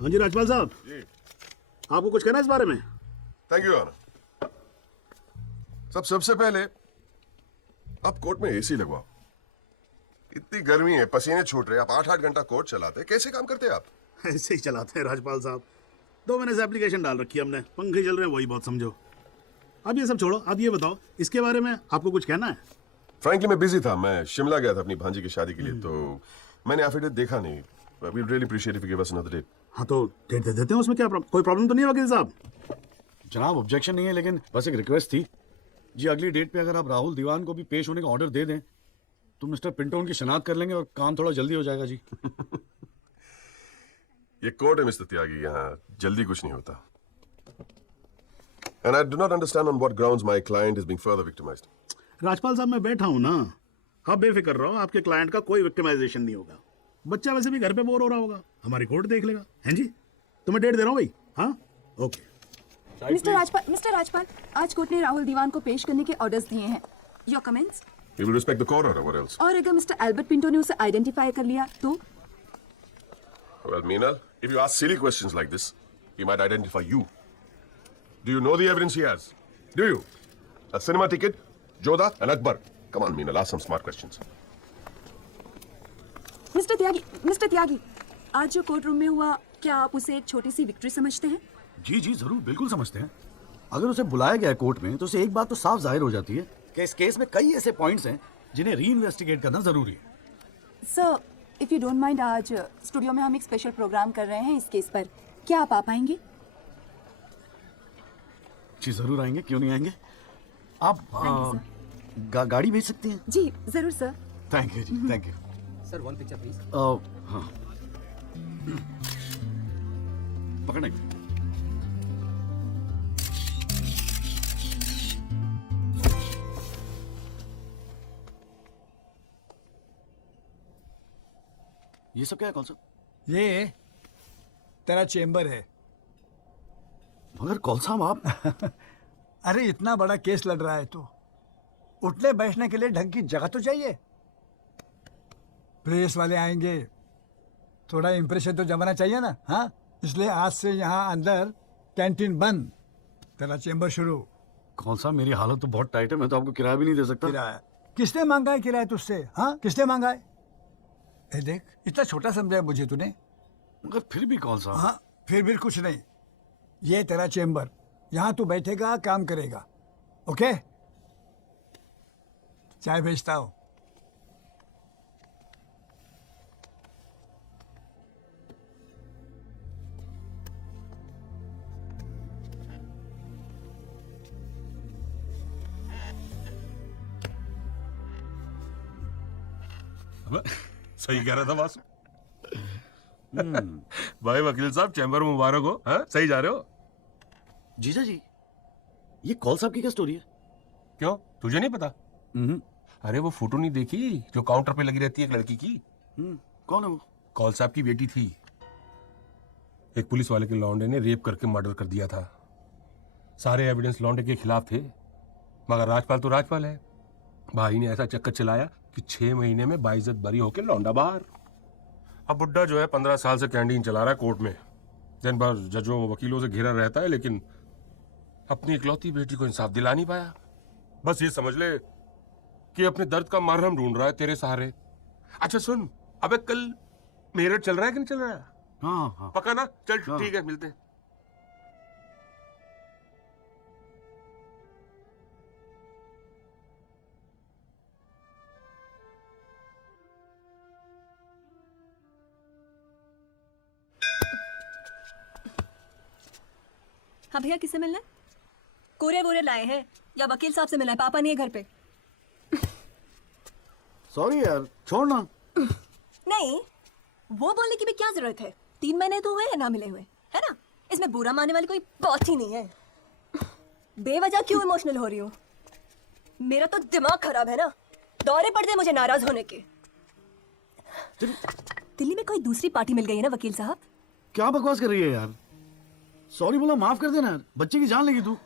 हाँ जी राजपाल साहब, आपको कुछ कहना है इस बारे में? थैंक यू आनंद। सबसे पहले आप कोर्ट में AC लगवाओ। इतनी गर्मी है, पसीने छूट रहे, आप 8-8 घंटा कोर्ट चलाते हैं, कैसे काम करते हैं आप? ऐसे ही चलाते हैं राजपाल साहब। 2 महीने से एप्लीकेशन डाल रखी है हमने, पंखे चल रहे हैं, वही बहुत समझो। अब ये सब छोड़ो, अब ये बताओ इसके बारे में आपको कुछ कहना है? फ्रैंकली मैं बिजी था, मैं शिमला गया था अपनी भांजी की शादी के लिए, तो मैंने एफिडेविट देखा नहीं। We really appreciate if you give us another date. हाँ तो डेट दे देते हैं, उसमें क्या कोई प्रॉब्लम तो नहीं है वकील साहब? जनाब ऑब्जेक्शन नहीं है, लेकिन बस एक रिक्वेस्ट थी जी, अगली डेट पे अगर आप राहुल दीवान को भी पेश होने का ऑर्डर दे दें तो मिस्टर पिंटोन की शनाख्त कर लेंगे और काम थोड़ा जल्दी हो जाएगा जी। ये कोर्ट है मिस्टर त्यागी, यहाँ जल्दी कुछ नहीं होता। And I do not understand on what grounds my client is being further victimized. Rajpal साहब मैं बैठा हूँ ना, आप बेफिक्र रहो, आपके क्लाइंट का कोई विक्टिमाइजेशन नहीं होगा। बच्चा वैसे भी घर पे बोर हो रहा होगा, हमारी कोर्ट देख लेगा। हैं जी, तो मैं डेट दे रहा हूँ भाई। हाँ ओके। मिस्टर राजपाल, आज कोर्ट ने राहुल दीवान को पेश करने के ऑर्डर्स दिए हैं। Your comments? We will respect the court order. What else? और अगर मिस्टर एल्बर्ट पिंटो ने उसे आइडेंटिफाई कर लिया तो? Well, Meenal, if you ask silly questions like this, he might identify you. Do you know the evidence he has? Do you? A cinema ticket, Jodha and Akbar. Come on, Meenal, ask some smart questions. Mister Tyagi, आज जो court room में हुआ, क्या आप उसे एक छोटी सी victory समझते हैं? जी जी जरूर, बिल्कुल समझते हैं। अगर उसे बुलाया गया है कोर्ट में तो उसे एक बात तो साफ जाहिर हो जाती है कि इस केस में कई ऐसे पॉइंट्स हैं जिन्हें री इन्वेस्टिगेट करना जरूरी है। Sir, if you don't mind, आज स्टूडियो में हम एक स्पेशल प्रोग्राम कर रहे हैं इस केस पर। क्या आप आ पाएंगे? जी जरूर आएंगे, क्यों नहीं आएंगे। आप गाड़ी भेज सकती हैं? जी जरूर सर। थैंक यू जी, thank you sir. One picture please. हाँ पकड़ने। ये सब क्या है? कौन सा? ये तेरा चेंबर है। मगर कौन सा आप? अरे इतना बड़ा केस लड़ रहा है तो उठने बैठने के लिए ढंग की जगह तो चाहिए। प्रेस वाले आएंगे, थोड़ा इंप्रेशन तो जमाना चाहिए ना। हाँ, इसलिए आज से यहाँ अंदर कैंटीन बंद, तेरा चेंबर शुरू। कौन सा? मेरी हालत तो बहुत टाइट है, मैं तो आपको किराया भी नहीं दे सकता। किराया किसने मांगा है? किराया तुझसे? हाँ, किसने मांगा है? देख, इतना छोटा समझा है मुझे तूने। मगर फिर भी कौन सा? हाँ, फिर भी कुछ नहीं। ये तेरा चेंबर, यहाँ तू बैठेगा, काम करेगा। ओके, चाय भेजता हूँ। सही कह रहा था बासु। भाई वकील साहब, चैम्बर मुबारक हो। हाँ, सही जा रहे हो। जीजा जी, ये कौल साहब की क्या स्टोरी है? क्यों, तुझे नहीं पता? अरे वो फोटो नहीं देखी जो काउंटर पे लगी रहती है एक लड़की की? कौन है वो? कौल साहब की बेटी थी। एक पुलिस वाले के लौंडे ने रेप करके मर्डर कर दिया था। सारे एविडेंस लौंडे के खिलाफ थे, मगर राजपाल तो राजपाल है। भाई ने ऐसा चक्कर चलाया कि 6 महीने में बाइज्जत बरी होके लौंडा बाहर। अब बुड्ढा जो है 15 साल से कैंटीन चला रहा है कोर्ट में। दिन भर जजों वकीलों से घिरा रहता है, लेकिन अपनी इकलौती बेटी को इंसाफ दिला नहीं पाया। बस ये समझ ले कि अपने दर्द का मरहम ढूंढ रहा है तेरे सहारे। अच्छा सुन, अबे कल मेरठ चल रहा है कि नहीं चल रहा है? हाँ हाँ। पक्का ना? चल ठीक है, मिलते हैं। हाँ भैया, किससे मिलना है? कोरे वोरे लाए हैं या वकील साहब से मिलना है? पापा नहीं है घर पे। सॉरी यार, छोड़ ना। नहीं, वो बोलने की भी क्या जरूरत है? 3 महीने तो हुए ना मिले हुए, है ना? इसमें बुरा मानने वाली कोई बात ही नहीं है। बेवजह क्यों इमोशनल हो रही हूँ? मेरा तो दिमाग खराब है ना, दौरे पड़ते हैं मुझे नाराज होने के। दिल्ली में कोई दूसरी पार्टी मिल गई है ना वकील साहब? क्या बकवास कर रही है यार? सॉरी बोला, माफ कर देना यार। बच्चे की जान लेगी तू।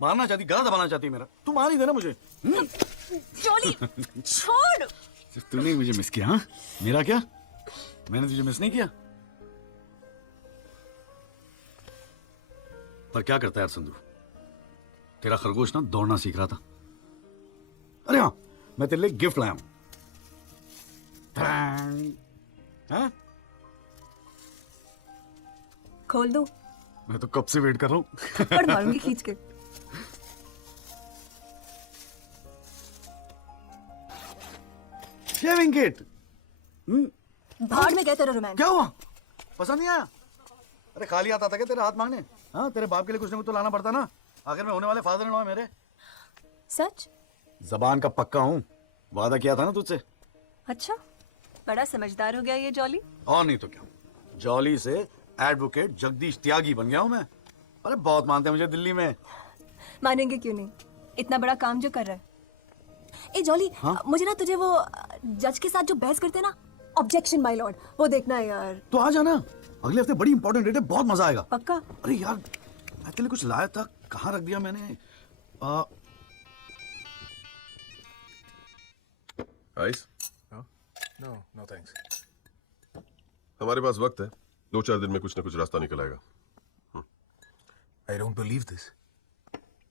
मारना चाहती, गला दबाना चाहती मेरा। तू मार ही देना मुझे। जोली, छोड़। सिर्फ तूने मुझे मिस किया? हाँ, मेरा क्या? मैंने तुझे मिस नहीं किया। पर क्या करता है यार संधू, तेरा खरगोश ना दौड़ना सीख रहा था। अरे हाँ, मैं तेरे लिए गिफ्ट लाया हूं। हाँ? खोल दो। मैं तो कब से वेट कर रहा हूँ। थप्पड़ मारूंगी खींच के। Shaving kit. भाड़ में गए तेरा रोमांस। क्या हुआ? पसंद नहीं आया? अरे खाली आता था क्या तेरे हाथ मांगने? हाँ, तेरे बाप के लिए कुछ ना कुछ तो लाना पड़ता ना। आखिर में होने वाले फादर इन लॉ है मेरे। सच? जबान का पक्का हूँ। वादा किया था ना तुझसे। अच्छा, बड़ा समझदार हो गया ये जॉली। और नहीं तो क्या, जॉली से एडवोकेट जगदीश त्यागी बन गया हूं मैं। अरे बहुत मानते हैं मुझे दिल्ली में। मानेंगे क्यों नहीं, इतना बड़ा काम जो कर रहा है। ए जॉली, हाँ? मुझे ना तुझे वो जज के साथ जो बहस करते हैं ना, ऑब्जेक्शन माय लॉर्ड, वो देखना है यार। तो आ जाना, अगले हफ्ते बड़ी इंपॉर्टेंट डेट है, बहुत मजा आएगा। पक्का? अरे यार मैं तेरे लिए कुछ लाया था, कहाँ रख दिया मैंने? आइस? No no thanks. हमारे पास वक्त है, 2-4 दिन में कुछ ना कुछ रास्ता निकल आएगा। I don't believe this.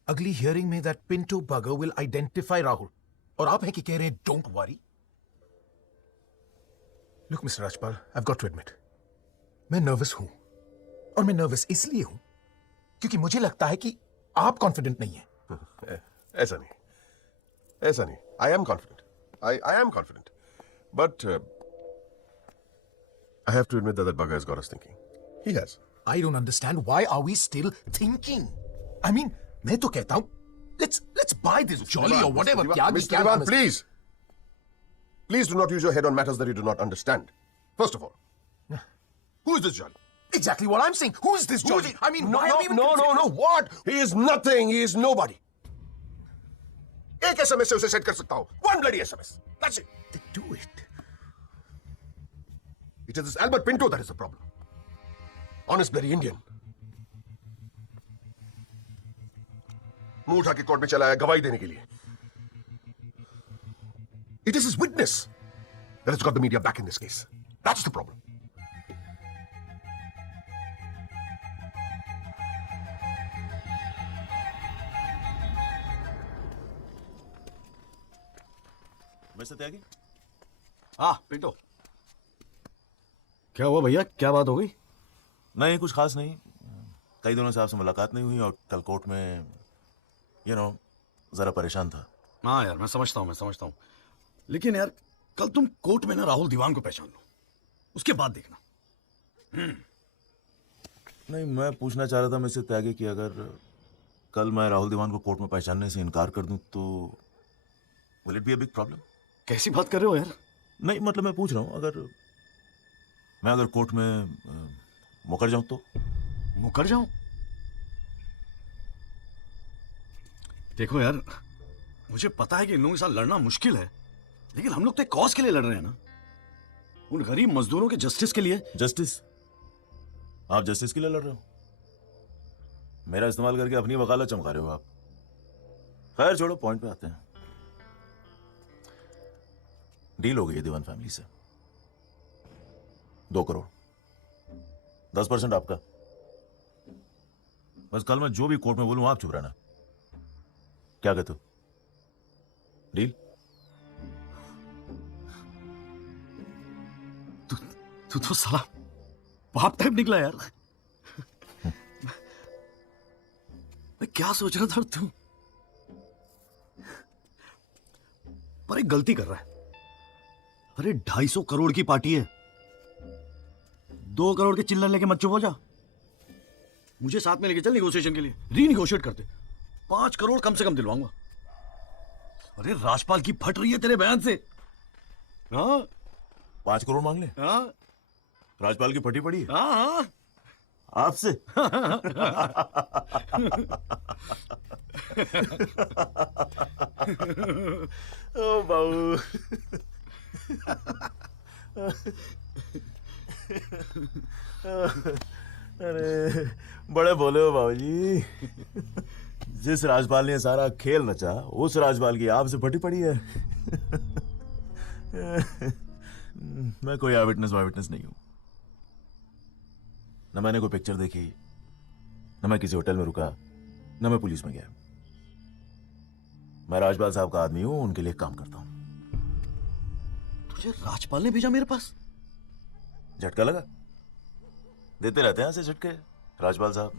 अगली हियरिंग में that Pinto bugger will identify Rahul, और आप हैं कि कह रहे हैं don't worry? Look, Mr. Rajpal, I've got to admit, मैं नर्वस हूं, और मैं नर्वस इसलिए हूं क्योंकि मुझे लगता है कि आप कॉन्फिडेंट नहीं हैं। ऐसा नहीं। I am confident. I am confident. But I have to admit that bugger has got us thinking. He has. I don't understand why are we still thinking? I mean, मैं तो कहता हूं, let's buy this jolly or whatever. Mr. Diwan, please. Please do not use your head on matters that you do not understand. First of all, who is this jolly? Exactly what I'm saying. Who is this jolly? I mean, why am I even No. What? He is nothing. He is nobody. एक SMS से उसे set कर सकता हूं. One bloody SMS. That's it. They do it. It is this Albert Pinto that is the problem. Honest bloody Indian. मुंह उठा के court में चला आया गवाही देने के लिए. It is his witness that has got the media back in this case. That's the problem. Mister Tyagi? हाँ पिंटो, क्या हुआ भैया, क्या बात हो गई? नहीं, कुछ खास नहीं। कई दिनों से आपसे मुलाकात नहीं हुई और कल कोर्ट में जरा परेशान था। हाँ यार, मैं समझता हूँ, लेकिन यार कल तुम कोर्ट में ना राहुल दीवान को पहचान लो, उसके बाद देखना। नहीं, मैं पूछना चाह रहा था मिस्टर त्यागी कि अगर कल मैं राहुल दीवान को कोर्ट में पहचानने से इनकार कर दूं तो will it be a big problem? कैसी बात कर रहे हो यार? नहीं, मतलब मैं पूछ रहा हूं, अगर कोर्ट में मुकर जाऊं तो? मुकर जाऊं? देखो यार, मुझे पता है कि इन लोगों के साथ लड़ना मुश्किल है, लेकिन हम लोग तो एक कॉज के लिए लड़ रहे हैं ना, उन गरीब मजदूरों के जस्टिस के लिए। जस्टिस? आप जस्टिस के लिए लड़ रहे हो? मेरा इस्तेमाल करके अपनी वकालत चमका रहे हो आप। खैर छोड़ो, पॉइंट पे आते हैं। डील हो गई है दीवान फैमिली से, 2 करोड़, 10% आपका। बस कल मैं जो भी कोर्ट में बोलूं आप चुप रहना। क्या कहते हो? डील? तू तो साला बाप टाइप निकला यार। मैं क्या सोच रहा था तू? पर एक गलती कर रहा है। अरे 250 करोड़ की पार्टी है, 2 करोड़ के चिल्लर लेके मत चुप हो जा। मुझे साथ में लेके चल निगोशिएशन के लिए, रीनिगोशिएट करते। 5 करोड़ कम से कम दिलवाऊंगा। अरे राजपाल की फट रही है तेरे बयान से। हाँ, 5 करोड़ मांग ले? हाँ, राजपाल की फटी पड़ी है? हाँ, आपसे? ओ बाबू, अरे बड़े बोले हो बाबूजी। जिस राजपाल ने सारा खेल नचा, उस राजपाल की आपसे फटी पड़ी है। मैं कोई आईविटनेस नहीं हूं, न मैंने कोई पिक्चर देखी, न मैं किसी होटल में रुका, न मैं पुलिस में गया। मैं राजपाल साहब का आदमी हूं, उनके लिए काम करता हूं। तुझे राजपाल ने भेजा मेरे पास? झटका लगा? देते रहते हैं ऐसे झटके राजपाल साहब।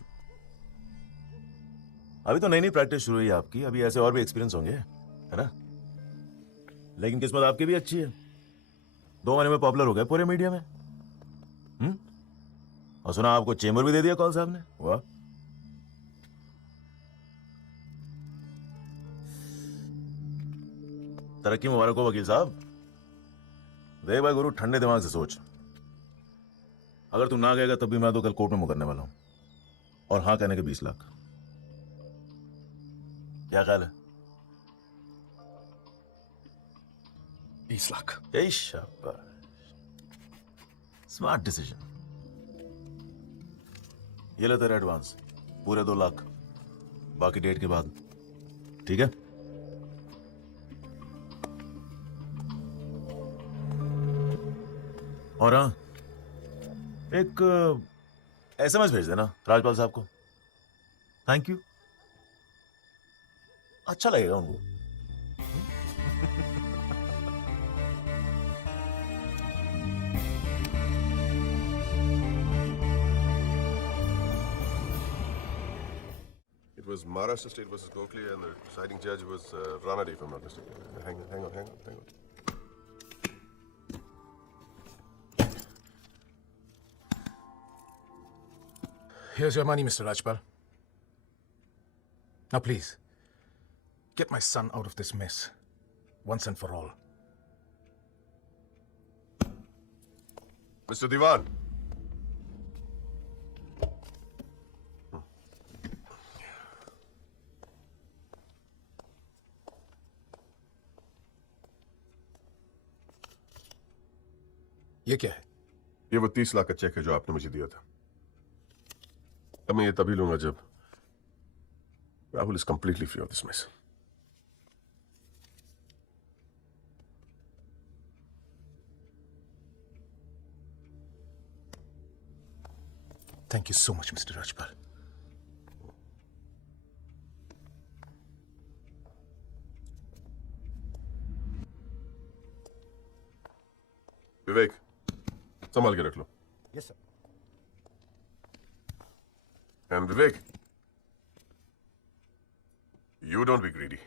अभी तो नई प्रैक्टिस शुरू हुई है आपकी, अभी ऐसे और भी एक्सपीरियंस होंगे, है ना? लेकिन किस्मत आपकी भी अच्छी है, 2 महीने में पॉपुलर हो गए पूरे मीडिया में। और सुना आपको चेंबर भी दे दिया कौल साहब ने। वाह, तरक्की मुबारक हो वकील साहब। देख भाई गुरु, ठंडे दिमाग से सोच। अगर तू ना गएगा तब भी मैं तो कल कोर्ट में मुकरने वाला हूं, और हाँ कहने के 20 लाख। क्या ख्याल है? 20 लाख। यही शाबाश, स्मार्ट डिसीजन। ये ले तेरा एडवांस, पूरे 2 लाख, बाकी डेट के बाद, ठीक है? और हाँ, एक SMS भेज देना राजपाल साहब को। थैंक यू, अच्छा लगेगा उनको। It was Maharashtra State versus Gokhale, and the deciding judge was Ranade, if I'm not mistaken. Hang on. Here's your money, Mr. Rajpal. Now please, get my son out of this mess, once and for all. Mr. Diwan. ये क्या है? ये वो 30 लाख का check है जो आपने मुझे दिया था। अब मैं ये तभी लूंगा जब Rahul is completely free of this mess. Thank you so much, Mr. Rajpal. Vivek, संभाल के रख लो। Yes sir. And Vivek, you don't be greedy.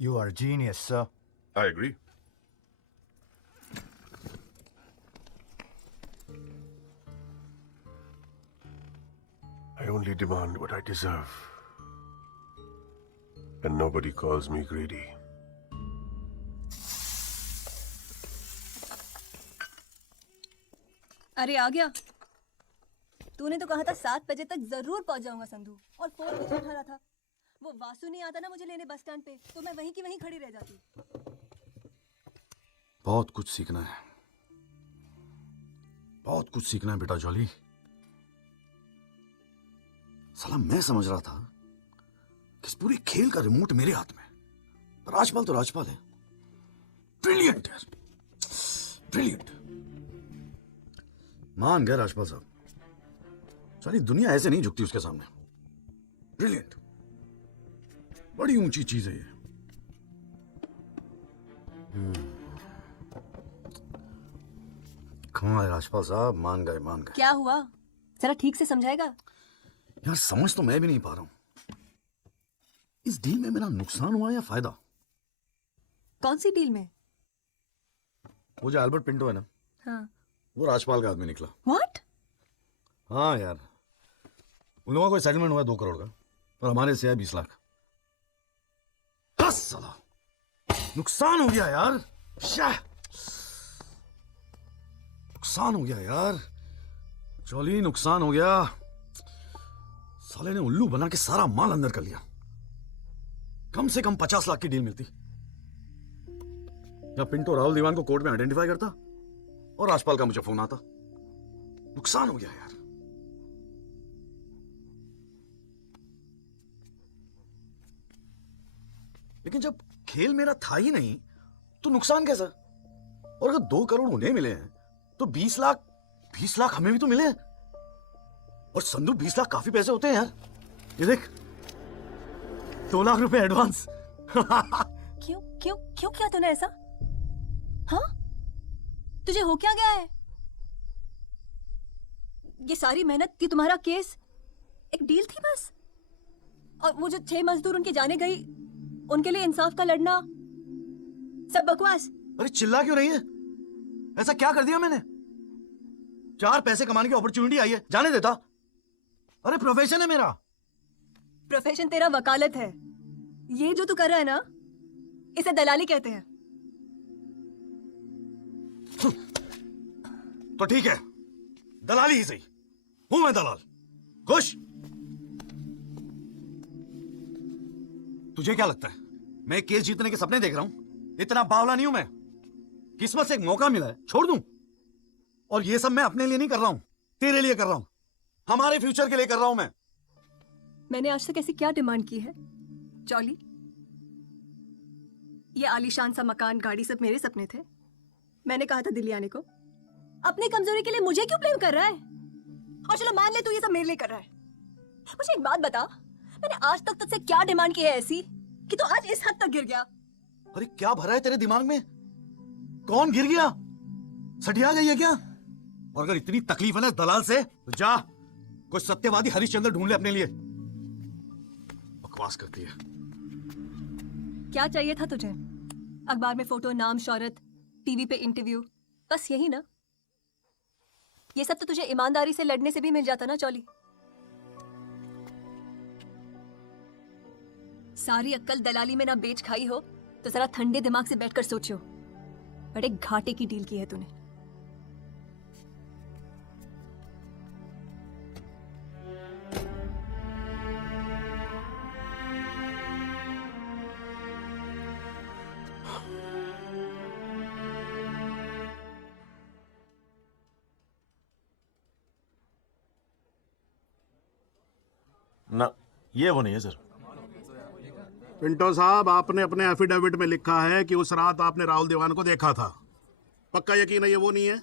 You are a genius, sir. I agree. I only demand what I deserve. And nobody calls me greedy. अरे आ गया। तूने तो कहा था 7 बजे तक जरूर पहुंच जाऊंगा संधू, और फोन मुझे उठा रहा था। वो वासु नहीं आता ना मुझे लेने बस स्टैंड पे, तो मैं वहीं की वहीं खड़ी रह जाती। बहुत कुछ सीखना है, बहुत कुछ सीखना है बेटा जॉली। साला मैं समझ रहा था कि इस पूरे खेल का रिमोट मेरे हाथ में। राजपाल तो राजपाल है, ब्रिलियंट है, ब्रिलियंट। मान गए राजपाल साहब, सारी दुनिया ऐसे नहीं झुकती उसके सामने। ब्रिलियंट, बड़ी ऊंची चीज है ये। कमाल है राजपाल साहब, मान गए मान गए। क्या हुआ, जरा ठीक से समझाएगा? यार समझ तो मैं भी नहीं पा रहा हूं, इस डील में मेरा नुकसान हुआ या फायदा? कौन सी डील में? वो जो एल्बर्ट पिंटो है ना, हाँ। वो राजपाल का आदमी निकला। What? हाँ यार, उन लोगों को सेटलमेंट हुआ 2 करोड़ का, और हमारे से है 20 लाख। बस साला नुकसान हो गया यार, नुकसान हो गया यार, चौली नुकसान हो गया। साले ने उल्लू बना के सारा माल अंदर कर लिया। कम से कम 50 लाख की डील मिलती, या पिंटो राहुल दीवान को कोर्ट में आइडेंटिफाई करता और राजपाल का मुझे फोन आता। नुकसान हो गया यार। लेकिन जब खेल मेरा था ही नहीं तो नुकसान कैसा? और अगर 2 करोड़ उन्हें मिले हैं तो 20 लाख हमें भी तो मिले हैं। और संधू 20 लाख काफी पैसे होते हैं यार। ये देख, 2 लाख रुपए एडवांस। क्यों क्यों क्यों किया तूने ऐसा? हाँ, तुझे हो क्या गया है? ये सारी मेहनत की, तुम्हारा केस एक डील थी बस? और वो जो 6 मजदूर उनके जाने गई, उनके लिए इंसाफ का लड़ना, सब बकवास। अरे चिल्ला क्यों रही है? ऐसा क्या कर दिया मैंने? 4 पैसे कमाने की अपॉर्चुनिटी आई है, जाने देता? अरे प्रोफेशन है मेरा। प्रोफेशन तेरा वकालत है। ये जो तू कर रहा है ना, इसे दलाली कहते हैं। तो ठीक है, दलाली ही सही। हूं मैं दलाल। खुश? तुझे क्या लगता है मैं केस जीतने के सपने देख रहा हूं? इतना बावला नहीं हूं मैं। किस्मत से एक मौका मिला है, छोड़ दूं? और ये सब मैं अपने लिए नहीं कर रहा हूं, तेरे लिए कर रहा हूं, हमारे फ्यूचर के लिए कर रहा हूं मैं। मैंने आज तक ऐसी क्या डिमांड की है जॉली? ये आलीशान सा मकान, गाड़ी सब मेरे सपने थे। मैंने कहा था दिल्ली आने को। अपनी कमजोरी के लिए मुझे क्यों ब्लेम कर रहा है? और चलो मान ले तू ये सब मेरे लिए कर रहा है। मुझे एक बात बता, मैंने आज तक तुझसे क्या डिमांड की है ऐसी कि तू आज इस हद तक गिर गया? अरे क्या भरा है तेरे दिमाग में? कौन गिर गया? सटिया गई है क्या? और अगर इतनी तकलीफ है ना दलाल से, तो जा कोई सत्यवादी हरिश्चंद्र ढूंढ ले अपने लिए। बकवास करती है। क्या चाहिए था तुझे? अखबार में फोटो, नाम, शौहरत, टीवी पे इंटरव्यू, बस यही ना? ये सब तो तुझे ईमानदारी से लड़ने से भी मिल जाता ना चौली। सारी अक्कल दलाली में ना बेच खाई हो तो जरा ठंडे दिमाग से बैठकर सोचो, बड़े घाटे की डील की है तूने। ना, ये वो नहीं है सर। पिंटो साहब, आपने अपने एफिडेविट में लिखा है कि उस रात आपने राहुल दीवान को देखा था। पक्का यकीन है ये वो नहीं है?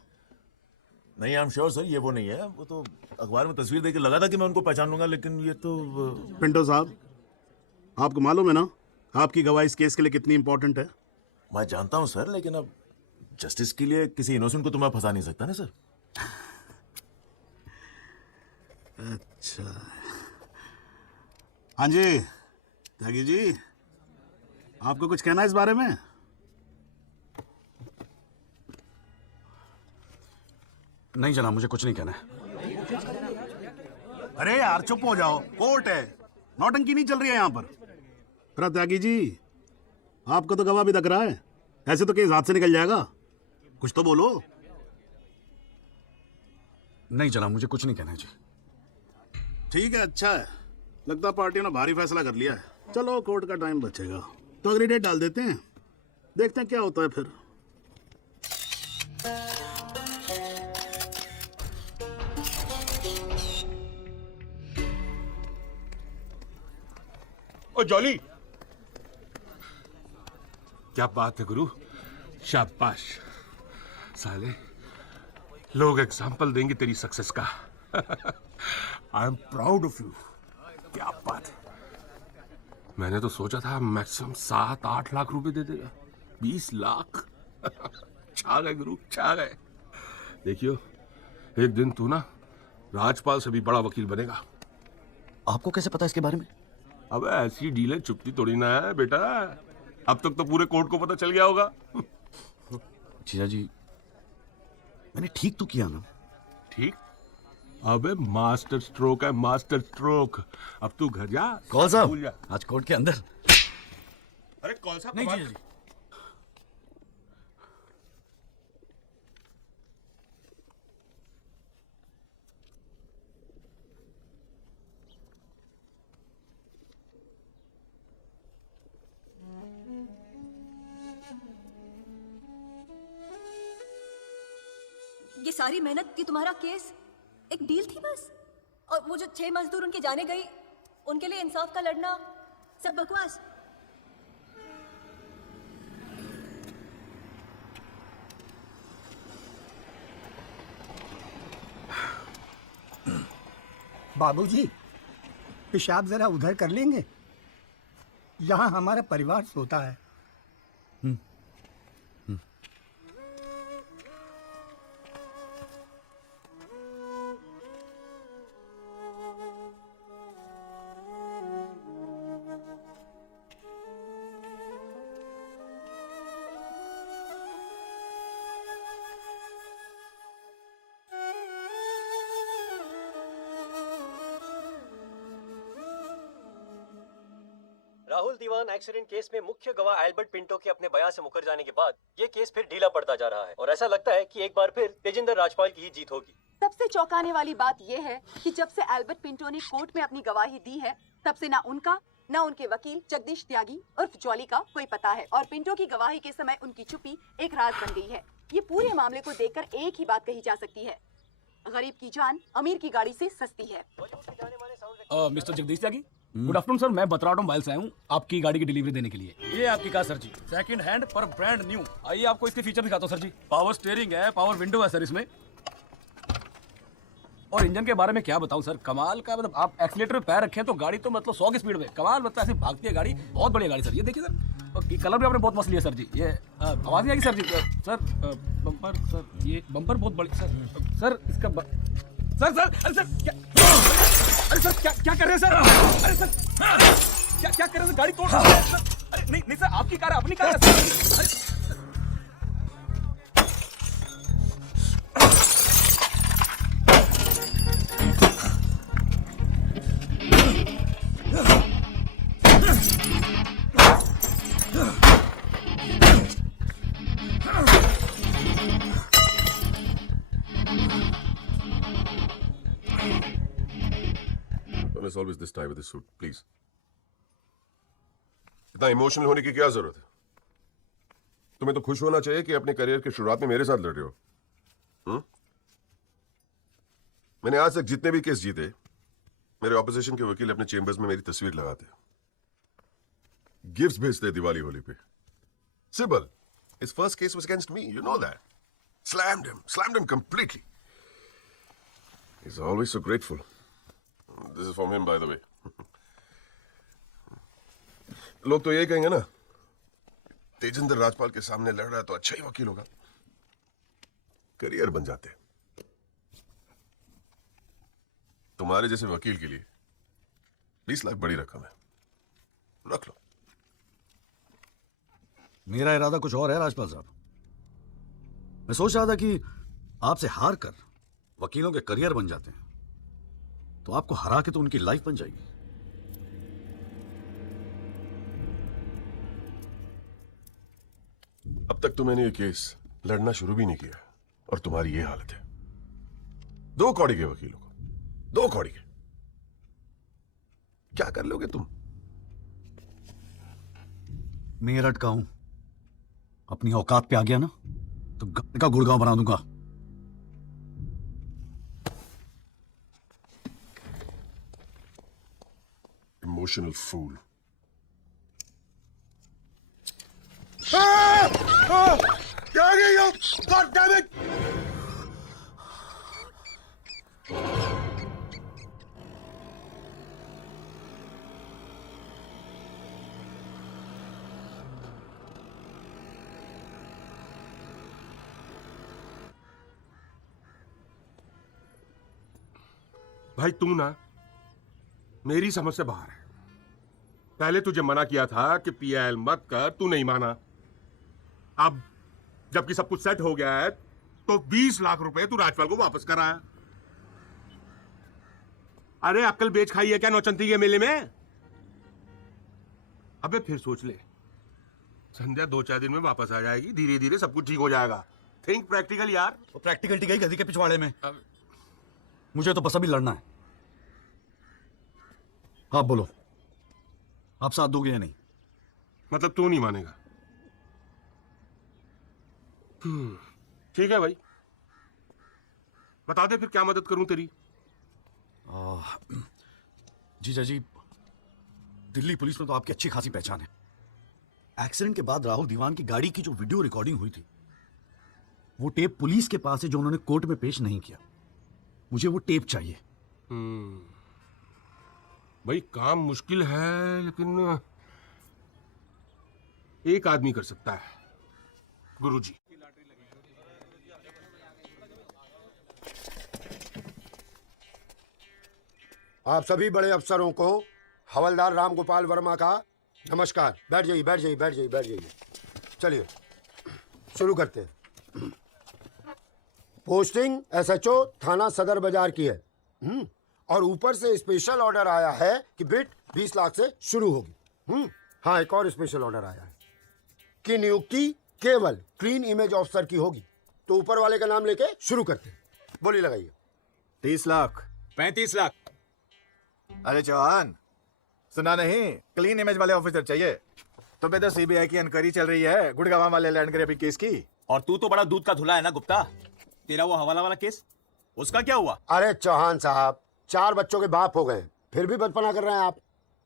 नहीं, आई एम श्योर सर, ये वो नहीं है। वो तो अखबार में तस्वीर देख के लगा था कि मैं उनको पहचान लूंगा, लेकिन ये तो पिंटो साहब, आपको मालूम है ना आपकी गवाही इस केस के लिए कितनी इंपॉर्टेंट है? मैं जानता हूँ सर, लेकिन अब जस्टिस के लिए किसी इनोसेंट को तो मैं फंसा नहीं सकता ना सर। अच्छा, हाँ जी त्यागी जी, आपको कुछ कहना है इस बारे में? नहीं जनाब, मुझे कुछ नहीं कहना है। अरे यार चुप हो जाओ, कोर्ट है, नौटंकी नहीं चल रही है यहाँ पर। अरे त्यागी जी, आपको तो गवाह भी दिख रहा है, ऐसे तो केस हाथ से निकल जाएगा, कुछ तो बोलो। नहीं जनाब, मुझे कुछ नहीं कहना है जी। ठीक है, अच्छा है, लगता है पार्टी ने भारी फैसला कर लिया है। चलो कोर्ट का टाइम बचेगा तो अगली डेट डाल देते हैं, देखते हैं क्या होता है फिर। ओ जॉली, क्या बात है गुरु, शाबाश। साले लोग एग्जाम्पल देंगे तेरी सक्सेस का। I am proud of you. क्या बात है। मैंने तो सोचा था मैक्सिमम 7-8 लाख रुपए दे देगा, 20 लाख। छा गए गुरु, छा गए। देखियो, एक दिन तू ना राजपाल से भी बड़ा वकील बनेगा। आपको कैसे पता इसके बारे में? अब ऐसी डीलें चुपती थोड़ी ना है बेटा। अब तक तो पूरे कोर्ट को पता चल गया होगा। जीजा जी, मैंने ठीक तो किया ना? ठीक? अबे मास्टर स्ट्रोक है, मास्टर स्ट्रोक। अब तू घर जा। कौल साहब, आज कोर्ट के अंदर। अरे कौन साहब? नहीं जीजा जी। ये सारी मेहनत की तुम्हारा केस एक डील थी बस? और वो जो 6 मजदूर उनके जाने गई, उनके लिए इंसाफ का लड़ना सब बकवास? बाबूजी, पेशाब जरा उधर कर लेंगे, यहाँ हमारा परिवार सोता है। राहुल दीवान एक्सीडेंट केस में मुख्य गवाह एल्बर्ट पिंटो के अपने बयान से मुकर जाने के बाद ये केस फिर ढीला पड़ता जा रहा है और ऐसा लगता है कि एक बार फिर तेजिंदर राजपाल की ही जीत होगी। सबसे चौंकाने वाली बात यह है कि जब से एल्बर्ट पिंटो ने कोर्ट में अपनी गवाही दी है तब से ना उनका ना उनके वकील जगदीश त्यागी उर्फ जॉली का कोई पता है और पिंटो की गवाही के समय उनकी चुप्पी एक राज बन गई है। ये पूरे मामले को देखकर एक ही बात कही जा सकती है, गरीब की जान अमीर की गाड़ी से सस्ती है। मिस्टर जगदीश त्यागी, गुड आफ्टरनून सर। मैं बतराटो मोबाइल से आया हूँ आपकी गाड़ी की डिलीवरी देने के लिए। ये आपकी कार सर जी, सेकंड हैंड पर ब्रांड न्यू। आइए आपको इसके फीचर दिखाता हूँ सर जी। पावर स्टीयरिंग है, पावर विंडो है सर इसमें, और इंजन के बारे में क्या बताऊं सर, कमाल का। मतलब आप एक्सीलेटर पे पैर रखें तो गाड़ी तो मतलब 100 की स्पीड में कमाल, मतलब ऐसे भागती है गाड़ी। बहुत बढ़िया गाड़ी सर, ये देखिए सर। और कलर भी आपने बहुत मस्त लिया सर जी। ये आवाज नहीं आएगी सर जी। सर बम्पर सर, ये बम्पर बहुत बड़ी सर। सर इसका सर सर अरे सर क्या, अरे सर क्या कर रहे हैं सर? अरे सर क्या कर रहे हैं? गाड़ी तोड़ रहे हैं सर। अरे नहीं सर, आपकी कार है, अपनी कार है sir. Let's always this tie with this suit, please. इतना इमोशनल होने की क्या जरूरत है? तुम्हें तो खुश होना चाहिए कि अपने करियर की शुरुआत में मेरे साथ लड़ रहे हो। मैंने आज तक जितने भी केस जीते, मेरे ऑपोजिशन के वकील अपने चेंबर्स में मेरी तस्वीर लगाते, गिफ्ट्स भेजते दिवाली होली पे। Sibal, his first case was against me, you know that. Slammed him completely. He's always so grateful. This is from him, by the way. लोग तो ये कहेंगे ना, तेजिंदर राजपाल के सामने लड़ रहा है तो अच्छा ही वकील होगा, करियर बन जाते। तुम्हारे जैसे वकील के लिए 20 लाख बड़ी रकम है, रख लो। मेरा इरादा कुछ और है राजपाल साहब। मैं सोच रहा था कि आपसे हार कर वकीलों के करियर बन जाते हैं तो आपको हरा के तो उनकी लाइफ बन जाएगी। अब तक तो मैंने ये केस लड़ना शुरू भी नहीं किया और तुम्हारी ये हालत है। 2 कौड़ी के वकीलों को, 2 कौड़ी के, क्या कर लोगे तुम? मेरठ का हूं, अपनी औकात पे आ गया ना तो गन का गुड़गांव बना दूंगा। Emotional fool. क्या आ गई हो? God damn it! भाई तू ना मेरी समझ से बाहर है। पहले तुझे मना किया था कि पीआईएल मत कर, तू नहीं माना। अब जबकि सब कुछ सेट हो गया है तो 20 लाख रुपए तू राजपाल को वापस कराया। अरे अक्ल बेच खाई है क्या नौचंती के मेले में? अबे फिर सोच ले, संध्या 2-4 दिन में वापस आ जाएगी, धीरे धीरे सब कुछ ठीक हो जाएगा। थिंक प्रैक्टिकल यार। वो प्रैक्टिकलिटी गई गधी के पिछवाड़े में। मुझे तो बस अभी लड़ना है। आप बोलो, आप साथ दोगे या नहीं? मतलब तू नहीं मानेगा? ठीक है भाई, बता दे फिर क्या मदद करूं तेरी। जीजा जी, दिल्ली पुलिस में तो आपकी अच्छी खासी पहचान है। एक्सीडेंट के बाद राहुल दीवान की गाड़ी की जो वीडियो रिकॉर्डिंग हुई थी, वो टेप पुलिस के पास है जो उन्होंने कोर्ट में पेश नहीं किया। मुझे वो टेप चाहिए। भाई काम मुश्किल है लेकिन एक आदमी कर सकता है, गुरुजी। आप सभी बड़े अफसरों को हवलदार रामगोपाल वर्मा का नमस्कार। बैठ जाइए, बैठ जाइए, बैठ जाइए, बैठ जाइए। चलिए शुरू करते हैं। पोस्टिंग एसएचओ थाना सदर बाजार की है। और ऊपर से स्पेशल ऑर्डर आया है कि बिट 20 लाख से शुरू होगी। हाँ, एक और स्पेशल ऑर्डर आया है कि नियुक्ति केवल क्लीन इमेज ऑफिसर की होगी। तो ऊपर वाले का नाम लेके शुरू करते हैं। बोली लगाइए। 30 लाख 35 लाख। अरे चौहान, सुना नहीं? क्लीन इमेज वाले ऑफिसर चाहिए। तो बेटा सीबीआई की इंक्वायरी चल रही है गुड़गांव वाले लैंड ग्रैबिंग केस की। और तू तो बड़ा दूध का धुला है ना गुप्ता। तेरा वो हवाला वाला केस, उसका क्या हुआ? अरे चौहान साहब, 4 बच्चों के बाप हो गए, फिर भी बचपना कर रहे हैं आप।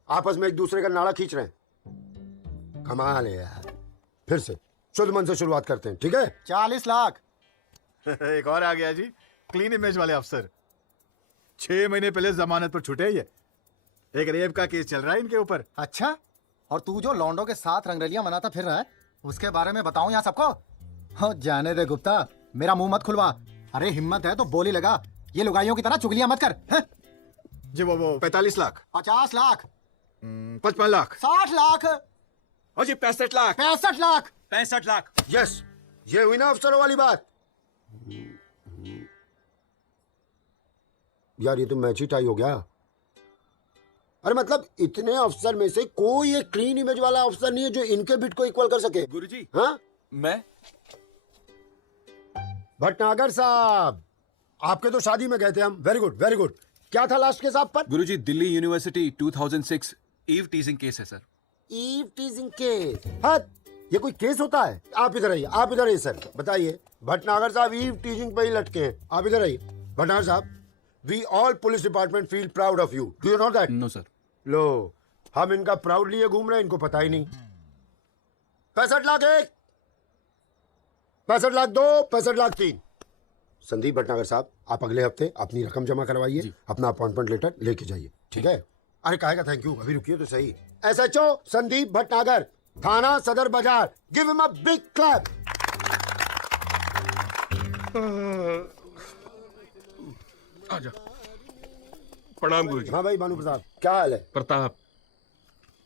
आपस में एक दूसरे का नाड़ा खींच रहे हैं। कमाल है यार। फिर से शुद्ध मन से शुरुआत करते हैं, ठीक है? 40 लाख। एक और आ गया जी, क्लीन इमेज वाले अफसर। 6 महीने पहले जमानत पर छूटे ये। एक रेप का केस चल रहा है इनके ऊपर। अच्छा, और तू जो लौंडों के साथ रंगरलियां मनाता फिर रहा है, उसके बारे में बताऊं यहाँ सबको? हो जाने दे गुप्ता, मेरा मुंह मत खुलवा। अरे हिम्मत है तो बोली लगा, ये लुगाइयों की तरह चुगलियां मत कर। है? जी वो 45 लाख 50 लाख 55 लाख 60 लाख और जी 65 लाख 65 लाख 65 लाख। यस, ये हुई ना अफसरों वाली बात। यार ये तो मैच ही टाई हो गया। अरे मतलब इतने अफसर में से कोई एक क्लीन इमेज वाला अफसर नहीं है जो इनके बिट को इक्वल कर सके। गुरुजी, हाँ? मैं भटनागर साहब, आपके तो शादी में गए थे हम। Very good very good. क्या था लास्ट केस आप पर? गुरुजी, Delhi university 2006 eve teasing case है सर। Eve teasing case? हाँ, ये कोई केस होता है? आप इधर आइए, आप इधर आइए सर। बताइए भटनागर साहब, ईव टीजिंग पे ही लटके हैं। आप इधर आइए। भटनागर साहब, we all police department feel proud of you. Do you know that? No sir. लो, हम इनका प्राउड लिए घूम रहे हैं, इनको पता ही नहीं। 65 लाख 1, 65 लाख 2, 65 लाख 3। संदीप भटनागर साहब, आप अगले हफ्ते अपनी रकम जमा करवाइए, अपना अपॉइंटमेंट लेटर लेके जाइए, ठीक है? अरे काहे का थैंक यू, अभी रुकिए तो सही। SHO संदीप भटनागर, थाना सदर बाजार, give him a big clap. आजा। प्रणाम गुरुजी। हाँ भाई भानु प्रताप, क्या हाल है? प्रताप।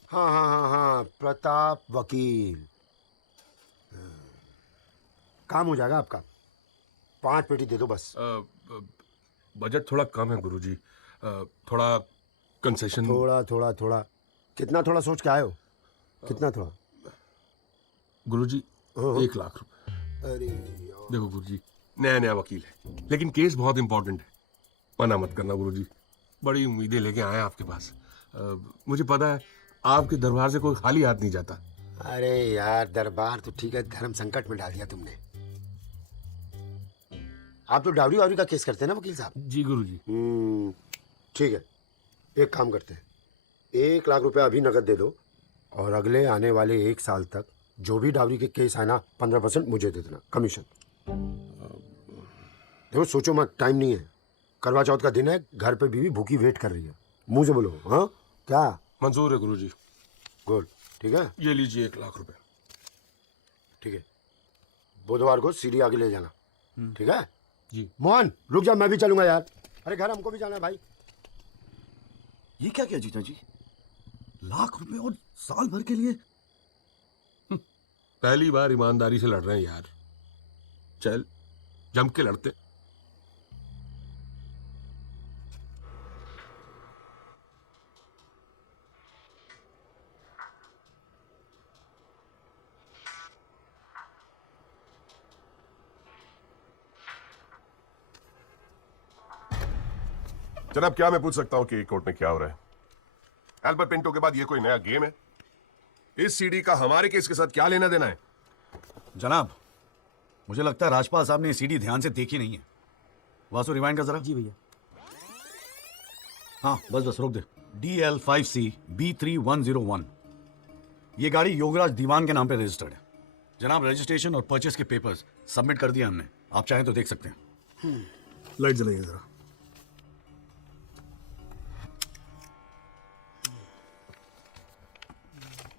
हाँ हाँ हाँ हाँ, प्रताप वकील। काम हो जाएगा आपका। 5 पेटी दे दो बस। बजट थोड़ा कम है गुरुजी, थोड़ा कंसेशन। थोड़ा थोड़ा थोड़ा कितना थोड़ा सोच के आए हो? कितना थोड़ा? गुरुजी 1 लाख रुपए। अरे देखो गुरुजी, नया नया वकील है, लेकिन केस बहुत इंपॉर्टेंट है। मना मत करना गुरुजी, बड़ी उम्मीदें लेके आए आपके पास। मुझे पता है आपके दरबार से कोई खाली हाथ नहीं जाता। अरे यार, दरबार तो ठीक है, धर्म संकट में डाल दिया तुमने। आप तो डावरी वावरी का केस करते हैं ना वकील साहब? जी गुरुजी। ठीक है, एक काम करते हैं, 1 लाख रुपया अभी नकद दे दो, और अगले आने वाले 1 साल तक जो भी डावरी के केस आए ना, 15% मुझे दे देना कमीशन। देखो सोचो मत, टाइम नहीं है। करवा चौथ का दिन है, घर पे बीवी भूखी वेट कर रही है। मुंह से बोलो। हाँ क्या? मंजूर है गुरुजी। गुड, ठीक है। ये लीजिए 1 लाख रुपए। ठीक है, बुधवार को सीढ़ी आगे ले जाना, ठीक है? जी। मोहन रुक जा, मैं भी चलूंगा यार। अरे घर हमको भी जाना है भाई। ये क्या किया जीजा जी? लाख रुपए और साल भर के लिए? पहली बार ईमानदारी से लड़ रहे हैं यार। चल जम के लड़ते। जनाब, क्या मैं पूछ सकता हूं कि कोर्ट में क्या हो रहा है? एल्बर्ट पिंटो के बाद ये कोई नया गेम है? इस सीडी का हमारे केस के साथ क्या लेना देना है? जनाब, मुझे लगता है राजपाल साहब ने ये सीडी ध्यान से देखी नहीं है। वासु रिवाइंड कर जरा। जी भैया। हाँ बस रोक दे। DL5C B3101, ये गाड़ी योगराज दीवान के नाम पे रजिस्टर्ड है। जनाब, रजिस्ट्रेशन और परचेस के पेपर्स सबमिट कर दिए हमने, आप चाहें तो देख सकते हैं। लाइट जलाइए जरा।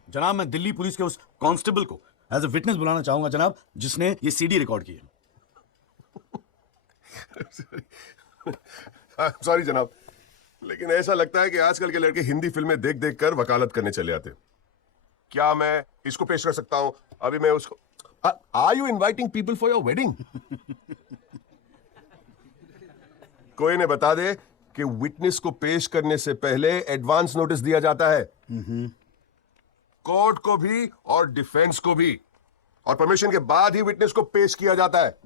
जनाब, मैं दिल्ली पुलिस के उस कांस्टेबल को एज ए विटनेस बुलाना चाहूंगा जनाब, जिसने ये सीडी रिकॉर्ड की है। सॉरी जनाब, लेकिन ऐसा लगता है कि आजकल के लड़के हिंदी फिल्में देख देख कर वकालत करने चले आते। क्या मैं इसको पेश कर सकता हूं? अभी मैं उसको। Are you inviting people for your wedding? कोई ने बता दे कि विटनेस को पेश करने से पहले एडवांस नोटिस दिया जाता है। कोर्ट को भी और डिफेंस को भी, और परमिशन के बाद ही विटनेस को पेश किया जाता है।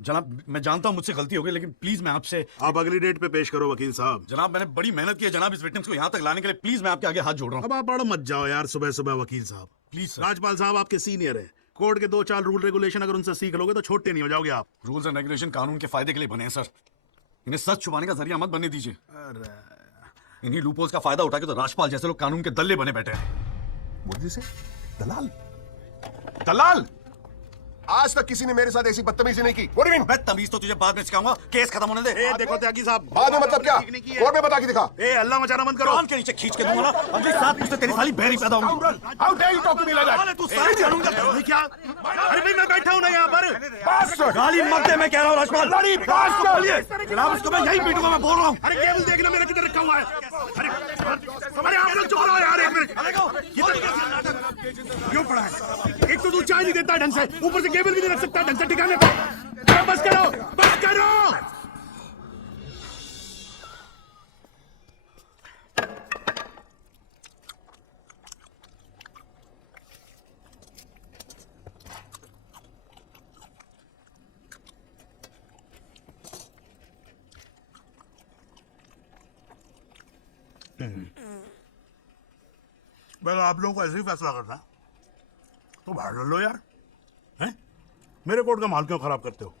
जनाब मैं जानता हूं मुझसे गलती हो गई, लेकिन प्लीज मैं आपसे, आप अगली डेट पे पेश करो वकील साहब। जनाब मैंने बड़ी मेहनत की है जनाब इस विटनेस को यहाँ तक लाने के लिए, प्लीज मैं आपके आगे हाथ जोड़ रहा हूँ। अब आप बड़ा मत जाओ यार सुबह सुबह वकील साहब। प्लीज राजपाल साहब आपके सीनियर है, कोर्ट के 2-4 रूल रेगुलेशन अगर उनसे सीख लोगे तो छोटे नहीं हो जाओगे आप। रूल्स एंड रेगुलेशन कानून के फायदे के लिए बने हैं सर, इन्हें सच छुपाने का जरिया मत बनने दीजिए। इन्हीं लूपहोल्स का फायदा उठा के तो राजपाल जैसे लोग कानून के दल्ले बने बैठे हैं। मोदी से दलाल, दलाल, आज तक किसी ने मेरे साथ ऐसी बदतमीजी नहीं की। What do you mean? बदतमीज तो तुझे बाद में सिखाऊंगा, केस खत्म होने दे। देखो त्यागी साहब, बाद में मतलब क्या? कोर्ट में बता के दिखा। अल्लाह मचाना बंद करो। कान के नीचे खींच के दूंगा ना, अगले 7 दिन से तेरी साली बहरी पैदा होगी। How dare you talk to me like that? तू सारी कानून का क्या? अरे भाई मैं बैठा हूं ना यहाँ पर। गाली मत दे, मैं कह रहा हूँ राजपाल। जनाब उसको मैं यही पीटूंगा, मैं बोल रहा हूँ। अरे केबल देखना मेरा किधर रखा हुआ है। अरे आप लोग चुप रहो यार एक मिनट। क्यों पड़ा है? एक तो तू चाय नहीं देता ढंग से, ऊपर से केबल भी नहीं रख सकता ढंग से ठिकाने पे। बस करो, बस करो। मैं आप लोगों को ऐसे ही फैसला करना तो बाहर लड़ लो यार, हैं? मेरे कोर्ट का माल क्यों खराब करते हो?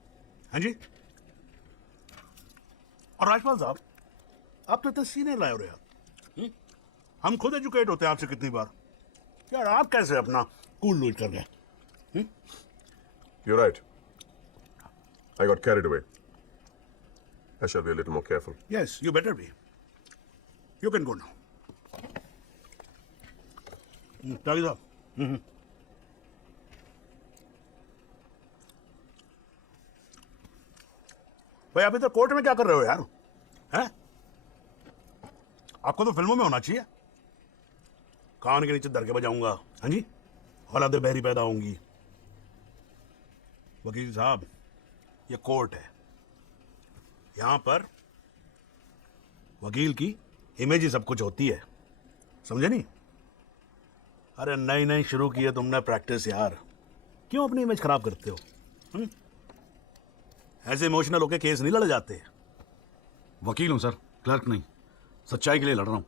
हैं जी? और राजपाल साहब, आप तो इतने सीनियर लाए हो रहे यार। हम खुद एजुकेट होते हैं आपसे कितनी बार, यार आप कैसे अपना कूल लूज कर गए? You're right. I got carried away. I shall be a little more careful. Yes, you better be. You can go now. त्यागी साहब, भाई अभी तो कोर्ट में क्या कर रहे हो यार? हैं? आपको तो फिल्मों में होना चाहिए। कान के नीचे धर के बजाऊंगा, हाँ जी, औलादे बहरी पैदा होंगी। वकील साहब, ये कोर्ट है, यहां पर वकील की इमेज ही सब कुछ होती है, समझे नहीं? अरे नई नई शुरू की है तुमने प्रैक्टिस यार, क्यों अपनी इमेज खराब करते हो? ऐसे इमोशनल होके केस नहीं लड़े जाते। वकील हूं सर, क्लर्क नहीं। सच्चाई के लिए लड़ रहा हूं,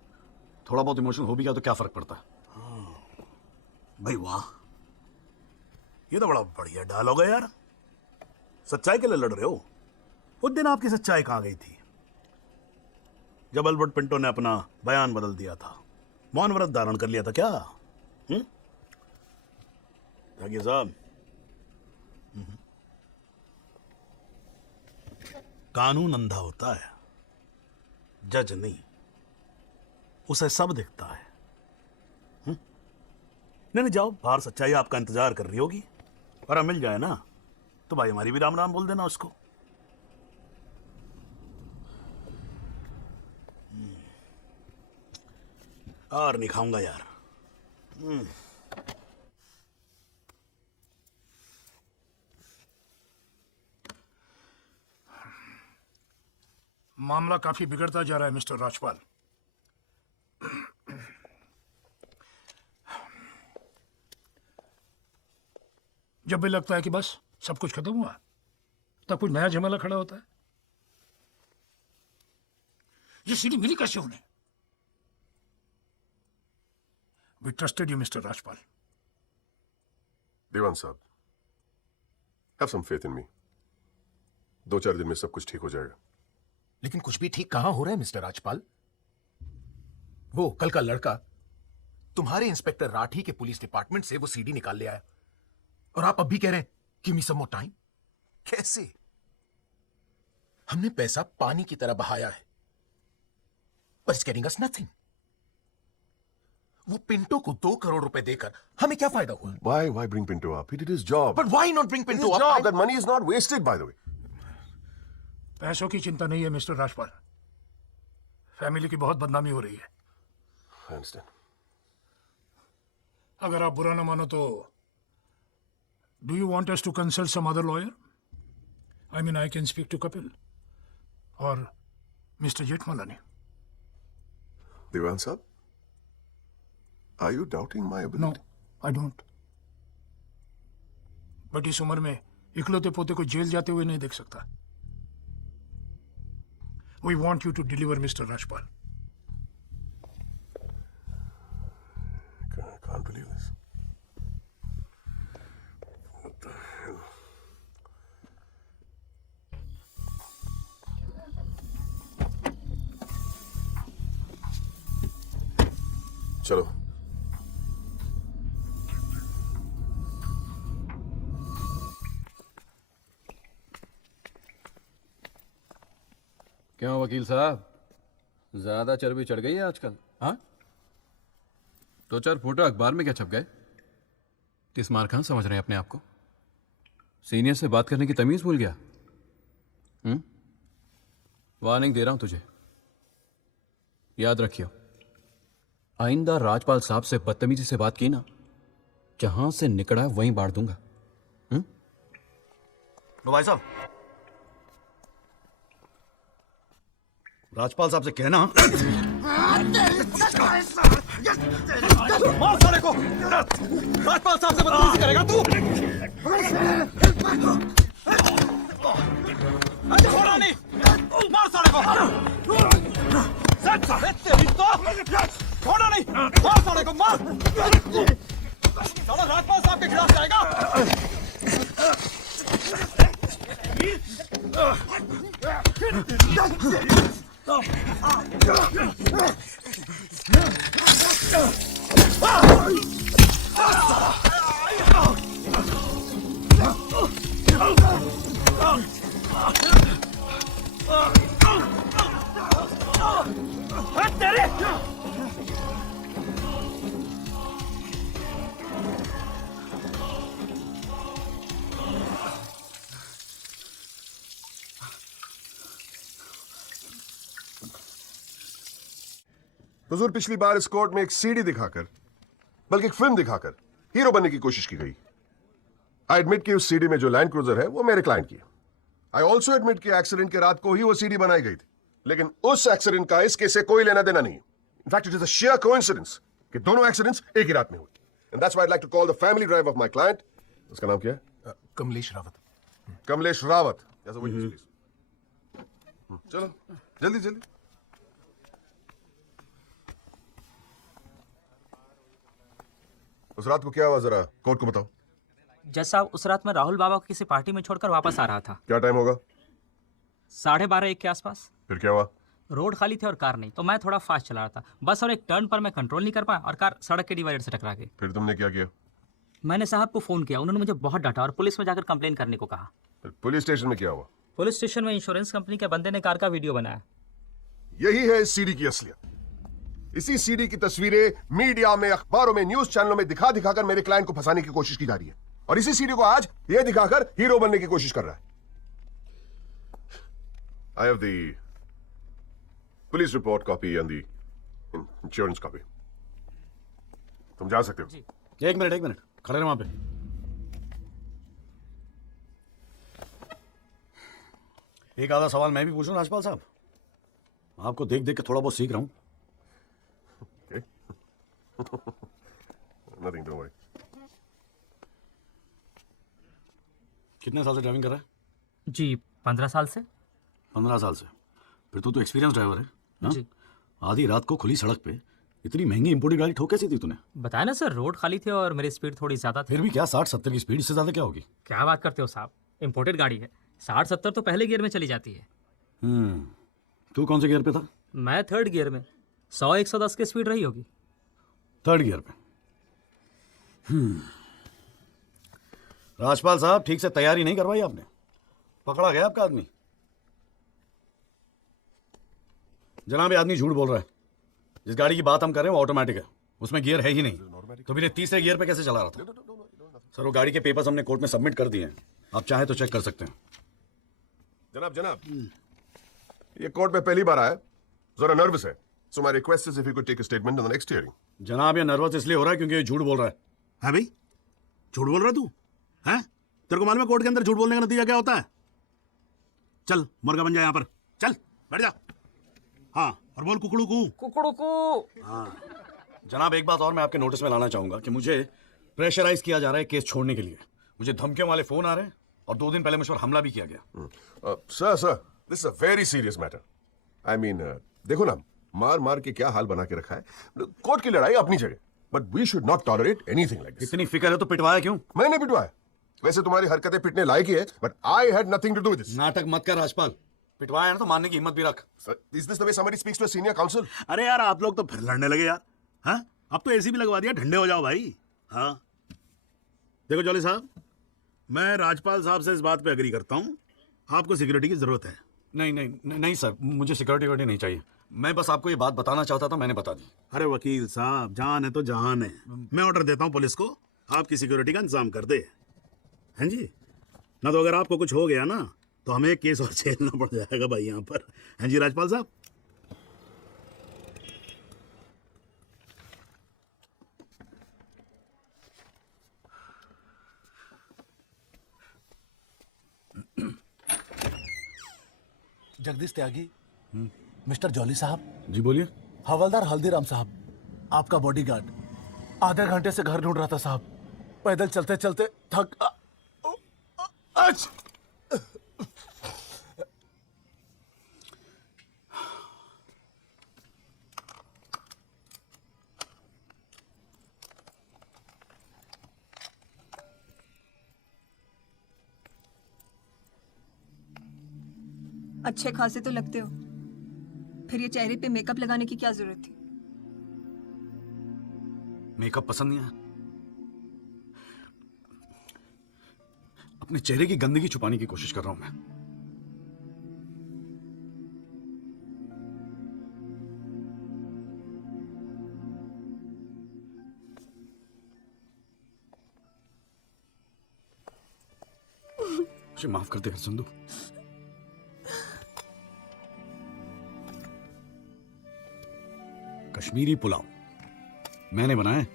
थोड़ा बहुत इमोशनल हो भी गया तो क्या फर्क पड़ता है? भाई वाह, ये तो बड़ा बढ़िया डायलॉग है यार। सच्चाई के लिए लड़ रहे हो? उस दिन आपकी सच्चाई कहां गई थी जब अल्बर्ट पिंटो ने अपना बयान बदल दिया था, मौन व्रत धारण कर लिया था क्या? त्यागी साहब, कानून अंधा होता है, जज नहीं, उसे सब दिखता है। नहीं जाओ बाहर, सच्चाई आपका इंतजार कर रही होगी, और मिल जाए ना तो भाई हमारी भी राम राम बोल देना उसको। और नहीं खाऊंगा यार। मामला काफी बिगड़ता जा रहा है मिस्टर राजपाल। जब भी लगता है कि बस सब कुछ खत्म हुआ, तब कुछ नया झमेला खड़ा होता है। ये सीढ़ी मिली कैसे उन्हें? We trusted you, Mr. Rajpal. दीवान साहब, have some faith in me. 2-4 दिन में सब कुछ ठीक हो जाएगा। लेकिन कुछ भी ठीक कहां हो रहा है मिस्टर राजपाल? वो कल का लड़का तुम्हारे इंस्पेक्टर राठी के पुलिस डिपार्टमेंट से वो सीडी निकाल ले आया, और आप अब भी कह रहे हैं गिव मी सम मोर टाइम। कैसे? हमने पैसा पानी की तरह बहाया है, but it's getting us nothing. वो पिंटो को 2 करोड़ रुपए देकर हमें क्या फायदा हुआ? Why bring Pinto up? He did his job. But why not bring Pinto His up? job. That money is not wasted, by the way. पैसों की चिंता नहीं है मिस्टर राजपाल, फैमिली की बहुत बदनामी हो रही है। I understand. अगर आप बुरा ना मानो तो do you want us to consult some other lawyer? I mean I can speak to Kapil और mister Jethmalani. Diwan sahab, are you doubting my ability? No, I don't. But इस उम्र में इकलौते पोते को जेल जाते हुए नहीं देख सकता। We want you to deliver mister Rajpal. Can't believe this. What the hell? चलो। क्यों वकील साहब, ज्यादा चर्बी चढ़ गई है आजकल? हाँ, दो चार फोटो अखबार में क्या छप गए? तिस्मार खान समझ रहे हैं अपने आप को? सीनियर से बात करने की तमीज भूल गया? वार्निंग दे रहा हूं तुझे, याद रखियो, आइंदा राजपाल साहब से बदतमीजी से बात की ना, जहां से निकला वहीं बांट दूंगा। लो भाई साहब, राजपाल साहब से कहना मार साले को। राजपाल साहब से बदतमीजी करेगा तू? छोड़ा नहीं, मार साले को। तेरी तो छोड़ा नहीं, मार साले को, मार। साला राजपाल साहब के खिलाफ जाएगा। हुजूर, पिछली बार इस कोर्ट में एक सीडी दिखाकर, बल्कि एक फिल्म दिखाकर हीरो बनने की कोशिश की गई। आई एडमिट कि उस सीडी में जो लैंड क्रूजर है वो मेरे क्लाइंट की है। आई ऑल्सो एडमिट कि एक्सीडेंट के रात को ही वो सीडी बनाई गई थी, लेकिन उस एक्सीडेंट का इस केस से कोई लेना देना नहीं। In fact it is a sheer coincidence कि दोनों एक्सीडेंट्स एक ही रात में हुए। And that's why I like to call the family drive of my client, उसका नाम क्या है? कमलेश रावत। कमलेश रावत। चलो जल्दी जल्दी। उस रात को क्या हुआ, जरा कोर्ट को बताओ। जज साहब, उस रात मैं राहुल बाबा को किसी पार्टी में छोड़कर वापस आ रहा था। क्या टाइम होगा? 12:30-1 के आसपास। फिर क्या हुआ? रोड खाली थी और कार नहीं, तो मैं थोड़ा फास्ट चला रहा था। बस और एक टर्न पर मैं कंट्रोल नहीं कर पाया और कार सड़क के डिवाइडर से टकरा गई। फिर तुमने क्या किया? मैंने साहब को फोन किया, उन्होंने मुझे बहुत डांटा और पुलिस में जाकर कंप्लेन करने को कहा। फिर पुलिस स्टेशन में क्या हुआ? पुलिस स्टेशन में इंश्योरेंस कंपनी के बंदे ने कार का वीडियो बनाया। यही है इस सीडी की असलियत। इसी सीडी की तस्वीरें मीडिया में, अखबारों में, न्यूज चैनलों में दिखा दिखाकर मेरे क्लाइंट को फंसाने की कोशिश की जा रही है, और इसी सीडी को आज यह दिखाकर हीरो बनने की कोशिश कर रहा है। I have the police report copy and the insurance copy. तुम जा सकते हो। एक मिनट खड़े रहो वहां पे। एक आधा सवाल मैं भी पूछूं राजपाल साहब? आपको देख देख के थोड़ा बहुत सीख रहा हूं। Nothing, don't worry. कितने साल से ड्राइविंग कर रहा है? जी 15 साल से। 15 साल से? फिर तो एक्सपीरियंस ड्राइवर है ना? जी। आधी रात को खुली सड़क पे इतनी महंगी इंपोर्टेड गाड़ी ठोक कैसी थी तूने? बताया ना सर, रोड खाली थी और मेरी स्पीड थोड़ी ज्यादा थी। फिर भी क्या 60-70 की स्पीड, इससे ज्यादा क्या होगी? क्या बात करते हो साहब, इंपोर्टेड गाड़ी है। 60-70 तो पहले गियर में चली जाती है। तू कौन से गियर पे था? मैं 3rd गियर में। 100-110 की स्पीड रही होगी। 3rd गियर पे। राजपाल साहब, ठीक से तैयारी नहीं करवाई आपने, पकड़ा गया आपका आदमी। जनाब, ये आदमी झूठ बोल रहा है। जिस गाड़ी की बात हम कर रहे हैं वो ऑटोमेटिक है, उसमें गियर है ही नहीं। तो फिर 3रे गियर पे कैसे चला रहा था? सर, वो गाड़ी के पेपर्स हमने कोर्ट में सबमिट कर दिए हैं, आप चाहे तो चेक कर सकते हैं। जनाब, ये कोर्ट में पहली बार आया, जरा नर्वस है। So my request is if you could take a statement in the next hearing. जनाब, ये नर्वस इसलिए हो रहा है क्योंकि ये झूठ बोल रहा है। है भाई, झूठ बोल रहा तू? हैं? तेरे को मालूम है कोर्ट के अंदर झूठ बोलने का नतीजा क्या होता है? चल मुर्गा बन जा यहाँ पर, चल बैठ जा। हाँ, और बोल कुकड़ू कू। कुकड़ू कू। हाँ जनाब, एक बात और मैं आपके नोटिस में लाना चाहूंगा कि मुझे प्रेशराइज किया जा रहा है केस छोड़ने के लिए। मुझे धमकियों वाले फोन आ रहे हैं और 2 दिन पहले मुझ पर हमला भी किया गया। Sir this is a very serious matter. I mean देखो ना, मार मार के क्या हाल बना के रखा है। कोर्ट की लड़ाई अपनी जगह, but we should not tolerate anything like this. इतनी फिक्र है तो पिटवाया क्यों? मैंने पिटवाया। वैसे तुम्हारी हरकतें पिटने लायक ही है, but I had nothing to do with this. नाटक मत कर राजपाल, पिटवाया ना तो मानने की हिम्मत भी रख। Is this the way somebody speaks to a senior counsel? अरे यार आप लोग तो फिर लड़ने लगे यार। हाँ, अब तो एसी भी लगवा दिया, ठंडे हो जाओ भाई। हाँ देखो जॉली साहब, मैं राजपाल साहब से इस बात पे एग्री करता हूँ, आपको सिक्योरिटी की जरूरत है। नहीं सर, मुझे सिक्योरिटी नहीं चाहिए। मैं बस आपको ये बात बताना चाहता था, मैंने बता दी। अरे वकील साहब, जान है तो जहान है। मैं ऑर्डर देता हूँ पुलिस को, आपकी सिक्योरिटी का इंतजाम कर दे। हैं जी, ना तो अगर आपको कुछ हो गया ना तो हमें एक केस और झेलना पड़ जाएगा भाई यहाँ पर। हैं जी राजपाल साहब? जगदीश त्यागी, मिस्टर जॉली साहब। जी बोलिए। हवलदार हल्दीराम साहब, आपका बॉडीगार्ड आधे घंटे से घर ढूंढ रहा था साहब। पैदल चलते चलते थक अच्छे खासे तो लगते हो, फिर ये चेहरे पे मेकअप लगाने की क्या जरूरत थी? मेकअप पसंद नहीं आया? अपने चेहरे की गंदगी छुपाने की कोशिश कर रहा हूं मैं। मुझे माफ कर दे संधू। कश्मीरी पुलाव मैंने बनाया है।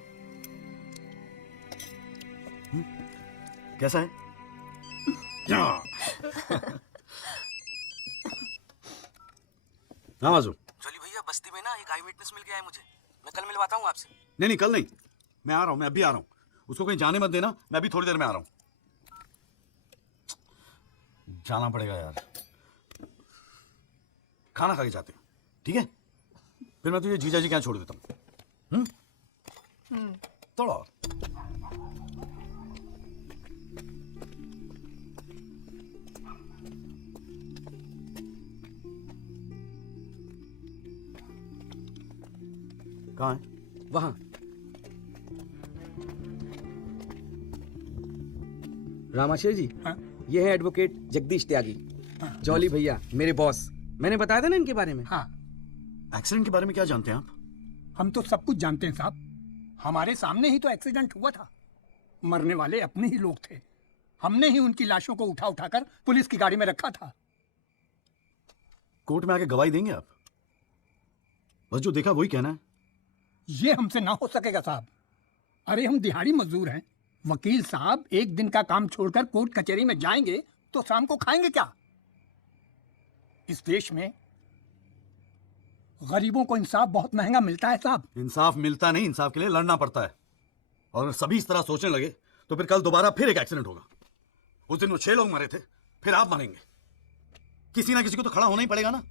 कैसा है? हाँ माजू। जॉली भैया, बस्ती में ना एक आई विटनेस मिल गया है मुझे, मैं कल मिलवाता हूँ आपसे। नहीं कल नहीं, मैं आ रहा हूं, मैं अभी आ रहा हूं। उसको कहीं जाने मत देना, मैं अभी थोड़ी देर में आ रहा हूं। जाना पड़ेगा यार, खाना खा के जाते हैं, ठीक है? फिर मैं तुझे जीजा जी के यहाँ छोड़ देता हूँ। थोड़ा और। कहाँ है? वहां। रामाशय जी, ये है एडवोकेट जगदीश त्यागी। जॉली भैया मेरे बॉस, मैंने बताया था ना इनके बारे में। हाँ। एक्सीडेंट के बारे में क्या जानते हैं आप? हम तो सब कुछ जानते हैं साहब, हमारे सामने ही तो एक्सीडेंट हुआ था। मरने वाले अपने ही लोग थे, हमने ही उनकी लाशों को उठा उठाकर पुलिस की गाड़ी में रखा था। कोर्ट में आके गवाही देंगे आप? बस जो देखा वही कहना है। ये हमसे ना हो सकेगा साहब। अरे हम दिहाड़ी मजदूर हैं, वकील साहब एक दिन का काम छोड़कर कोर्ट कचहरी में जाएंगे तो शाम को खाएंगे क्या? इस देश में गरीबों को इंसाफ बहुत महंगा मिलता है साहब। इंसाफ मिलता नहीं, इंसाफ के लिए लड़ना पड़ता है। और अगर सभी इस तरह सोचने लगे तो फिर कल दोबारा फिर एक एक्सीडेंट होगा। उस दिन वो 6 लोग मरे थे, फिर आप मरेंगे। किसी ना किसी को तो खड़ा होना ही पड़ेगा ना।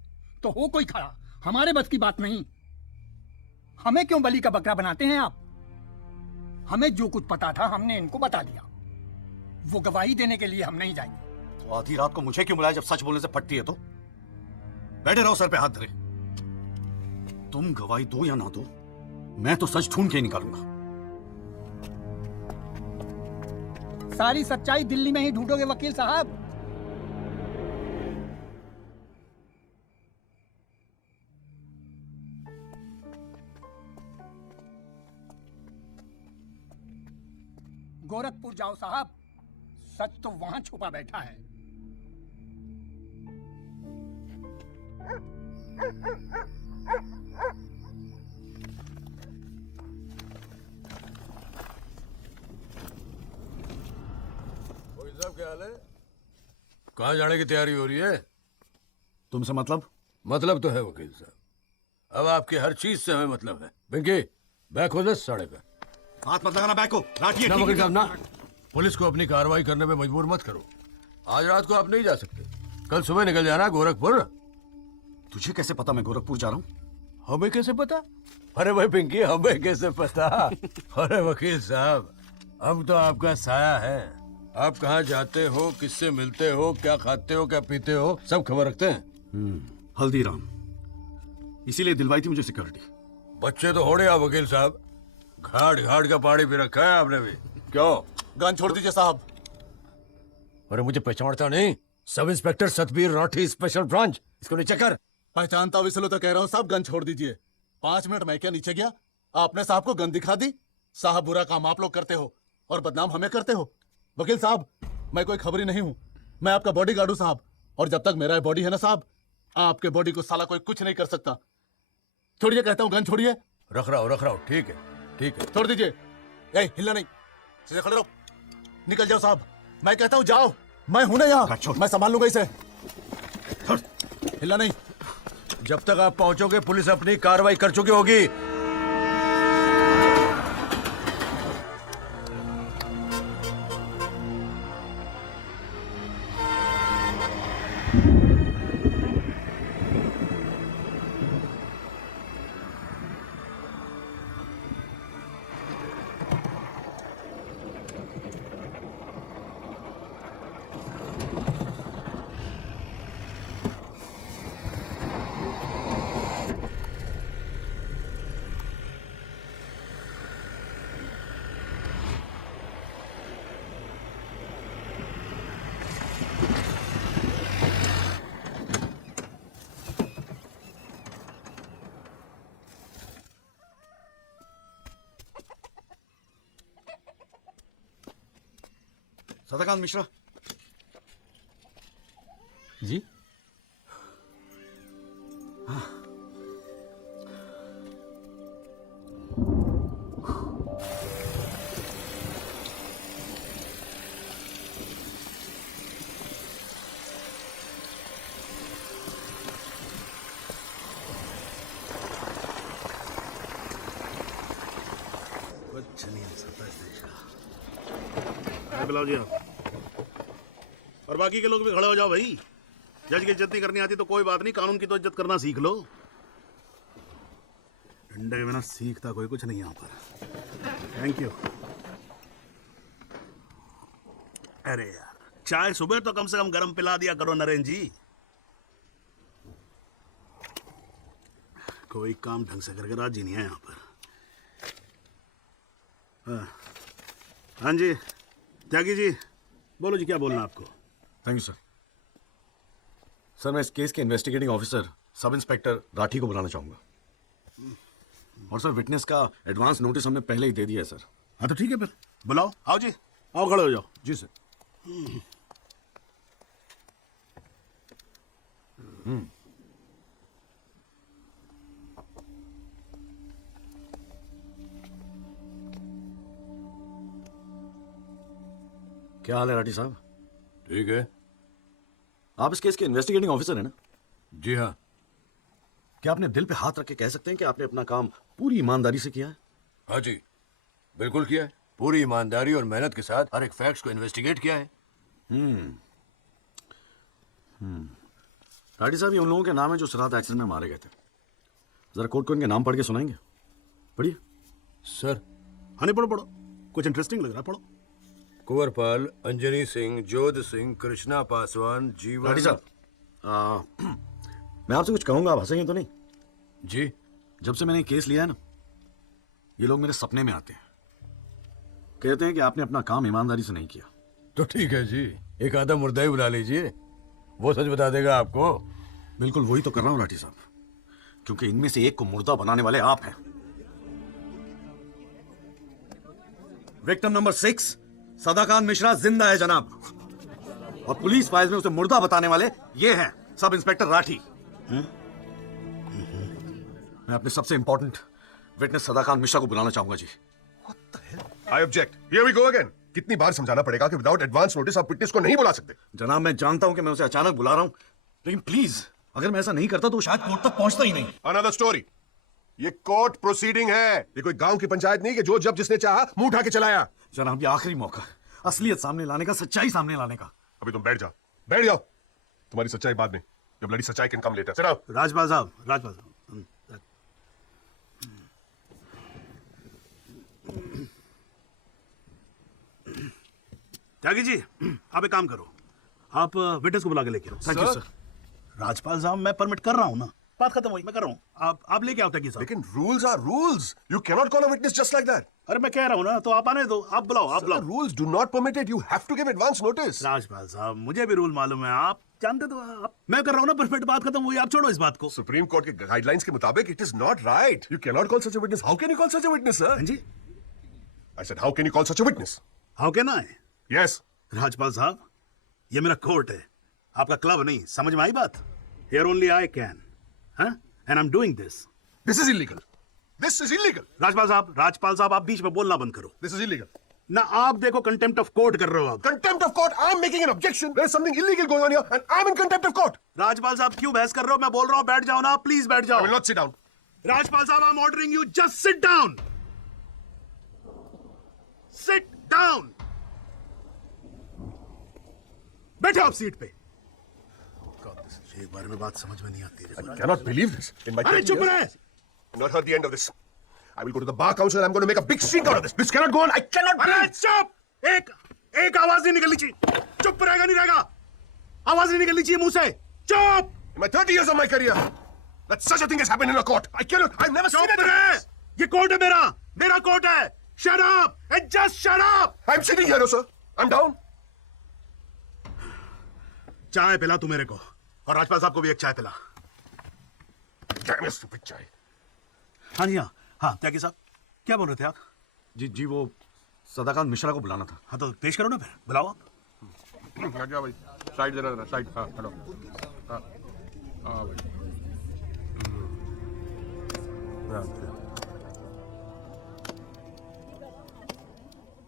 तो हो कोई खड़ा, हमारे बस की बात नहीं। हमें क्यों बलि का बकरा बनाते हैं आप? हमें जो कुछ पता था हमने इनको बता दिया। वो गवाही देने के लिए हम नहीं जाएंगे। तो आधी रात को मुझे क्यों बुलाया जब सच बोलने से फटती है? तो बैठे रहो सर पे हाथ धरे। तुम गवाही दो या ना दो, मैं तो सच ढूंढ के ही निकालूंगा। सारी सच्चाई दिल्ली में ही ढूंढोगे वकील साहब। गोरखपुर जाओ साहब, सच तो वहां छुपा बैठा है। साहब क्या हाल है? कहाँ जाने की तैयारी हो रही है? तुमसे मतलब? मतलब तो है वकील साहब, अब आपकी हर चीज से हमें मतलब है। पिंकी बैग खोल दे साड़े पे। हाथ मत लगाना बैक को। राठी ना वकील साहब ना, पुलिस को अपनी कार्रवाई करने में मजबूर मत करो। आज रात को आप नहीं जा सकते, कल सुबह निकल जाना गोरखपुर। तुझे कैसे पता मैं गोरखपुर जा रहा हूँ? हमें कैसे पता? अरे भाई पिंकी, हमें कैसे पता? अरे वकील साहब, हम तो आपका साया है। आप कहाँ जाते हो, किससे मिलते हो, क्या खाते हो, क्या पीते हो, सब खबर रखते हैं। हल्दीराम, इसीलिए दिलवाई थी मुझे सिक्योरिटी। बच्चे तो होड़े आप वकील साहब, घाट घाट का पानी पी रखा है आपने भी। क्यों? गन छोड़ दीजिए साहब। अरे मुझे पहचानता नहीं? Sub inspector Satbir Rathi, special branch. इसको नीचे कर। पहचानता हुई तो कह रहा हूँ साहब, गन छोड़ दीजिए। 5 मिनट मैं क्या नीचे गया, आपने साहब को गन दिखा दी। साहब बुरा काम आप लोग करते हो और बदनाम हमें करते हो। वकील साहब, मैं कोई खबरी नहीं हूँ, मैं आपका बॉडीगार्ड हूँ साहब। और जब तक मेरा बॉडी है ना साहब, आपके बॉडी को साला कोई कुछ नहीं कर सकता। छोड़िए कहता हूँ, गन छोड़िए। रख रहा हूँ, ठीक है ठीक है। छोड़ दीजिए। हिलना नहीं, सीधे खड़े रहो। निकल जाओ साहब, मैं कहता हूँ जाओ। मैं हूं ना यहाँ, मैं संभाल लूंगा इसे। हिलना नहीं। जब तक आप पहुंचोगे पुलिस अपनी कार्रवाई कर चुकी होगी। सदाकांत मिश्रा जी। हाँ। कुछ नहीं हो सकता इस देश का। बुलाओ जी आप। और बाकी के लोग भी खड़े हो जाओ भाई। जज की इज्जत नहीं करनी आती तो कोई बात नहीं, कानून की तो इज्जत करना सीख लो। डंडे के बिना सीखता कोई कुछ नहीं यहाँ पर। Thank you. अरे यार, चाय सुबह तो कम से कम गर्म पिला दिया करो नरेन जी। कोई काम ढंग से करके राजी नहीं है यहाँ पर। हाँ जी त्यागी जी, बोलो जी, क्या बोलना है आपको? Thank you sir. सर, मैं इस केस के investigating officer sub inspector Rathi को बुलाना चाहूंगा। और सर, विटनेस का एडवांस नोटिस हमने पहले ही दे दिया है सर। हाँ तो ठीक है, फिर बुलाओ। आओ जी, आओ खड़े हो जाओ। जी सर। क्या हाल है राठी साहब? ठीक है। आप इस केस के इन्वेस्टिगेटिंग ऑफिसर हैं ना? जी हाँ। क्या आपने दिल पे हाथ रख के कह सकते हैं कि आपने अपना काम पूरी ईमानदारी से किया है? हाँ जी, बिल्कुल किया है। पूरी ईमानदारी और मेहनत के साथ हर एक फैक्ट्स को इन्वेस्टिगेट किया है। राठी साहब, ये उन लोगों के नाम है जो इस रात एक्सीडेंट में मारे गए थे। जरा कोर्ट को इनके नाम पढ़ के सुनाएंगे? पढ़िए सर। हाँ नहीं, पढ़ो पढ़ो, कुछ इंटरेस्टिंग लग रहा है, पढ़ो। कुंवरपाल, अंजनी सिंह, जोध सिंह, कृष्णा पासवान, जीवन। राठी साहब, मैं आपसे कुछ कहूंगा, आप हंसेंगे तो नहीं? जी। जब से मैंने केस लिया है ना, ये लोग मेरे सपने में आते हैं। कहते हैं कि आपने अपना काम ईमानदारी से नहीं किया। तो ठीक है जी, एक आधा मुर्दा ही बुला लीजिए, वो सच बता देगा आपको। बिल्कुल वही तो कर रहा हूं राठी साहब, क्योंकि इनमें से एक को मुर्दा बनाने वाले आप हैं। विक्टिम नंबर 6 सदाकांत मिश्रा जिंदा है जनाब, और पुलिस फाइल्स में उसे मुर्दा बताने वाले ये हैं सब इंस्पेक्टर राठी। मैं अपने सबसे इंपॉर्टेंट विटनेस सदाकांत मिश्रा को बुलाना चाहूंगा जी। I object. Here we go again. कितनी बार समझाना पड़ेगा कि विदाउट एडवांस नोटिस आप विटनेस को नहीं बुला सकते? जनाब, मैं जानता हूं कि मैं उसे अचानक बुला रहा हूं, लेकिन प्लीज, अगर मैं ऐसा नहीं करता तो शायद कोर्ट तक पहुंचता ही नहीं। Another story. ये कोर्ट प्रोसीडिंग है, ये कोई गांव की पंचायत नहीं कि जो जब जिसने चाहा मुंह उठा के चलाया। जनाब, ये आखिरी मौका है असलियत सामने लाने का, सच्चाई सामने लाने का। अभी तुम बैठ जाओ। तुम्हारी सच्चाई बाद में, जब लड़ी सच्चाई can come later. Seat down. Rajpal साहब, त्यागी जी, आप एक काम करो, आप विटनेस को बुला के लेके आओ। Thank you sir. राजपाल साहब, मैं परमिट कर रहा हूँ ना, बात खत्म हुई, मैं कर रहा हूँ। आप लेके आओ त्यागी साहब। लेकिन rules are rules, you can not call a witness just like that. अरे मैं कह रहा हूँ ना, तो आप आने दो, आप बुलाओ। Rules do not permit it, you have to give advance notice. Rajpal साहब, मुझे भी रूल मालूम है, आप जानते तो आप। मैं कर रहा हूँ ना परफेक्ट, बात खत्म हुई, आप छोड़ो इस बात को। सुप्रीम कोर्ट के गाइडलाइंस के मुताबिक it is not right, you can not call such a witness. How can you call such a witness sir? जी, I said how can you call such a witness? How can I? Yes Rajpal साहब, ये मेरा court है, आपका club नहीं, समझ में आई बात? Here only I can, and I am doing this. This is illegal, this is illegal. Rajpal साहब, आप बीच में बोलना बंद करो। दिस इज इलीगल ना, आप देखो कंटेम्प्ट ऑफ कोर्ट कर रहे हो आप। Contempt of court? I am making an objection, there is something illegal going on here and I am in contempt of court. Rajpal साहब, क्यों बहस कर रहे हो? मैं बोल रहा हूं, बैठ जाओ ना, प्लीज बैठ जाओ। I will not sit down. Rajpal साहब, I am ordering you, just sit down, sit down. बैठो आप सीट पे। एक बार में बात समझ में नहीं आती है। I cannot believe this. In my अरे चुप रहे। Not heard the end of this. I will go to the bar council and I'm going to make a big stink out of this. This cannot go on. I cannot. अरे चुप! एक आवाज नहीं निकलनी चाहिए। चुप रहेगा नहीं रहेगा? आवाज नहीं निकलनी चाहिए मुंह से। चुप! In my 30 years of my career, that such a thing has happened in a court. I cannot. I've never seen it. ये कोर्ट है मेरा कोर्ट है। Shut up and just shut up. I'm sitting here, sir. I'm down. चाय पिला तू मेरे को, और राजपाल साहब को भी एक चाय पिला। Damn it, stupid चाय। हाँ जी, हाँ त्यागी साहब, क्या बोल रहे थे आप? जी वो सदाकांत मिश्रा को बुलाना था। हाँ तो पेश करो ना, फिर बुलाओ आप। हट जा भाई, साइड देना जरा, साइड। हाँ हेलो, हाँ हाँ भाई।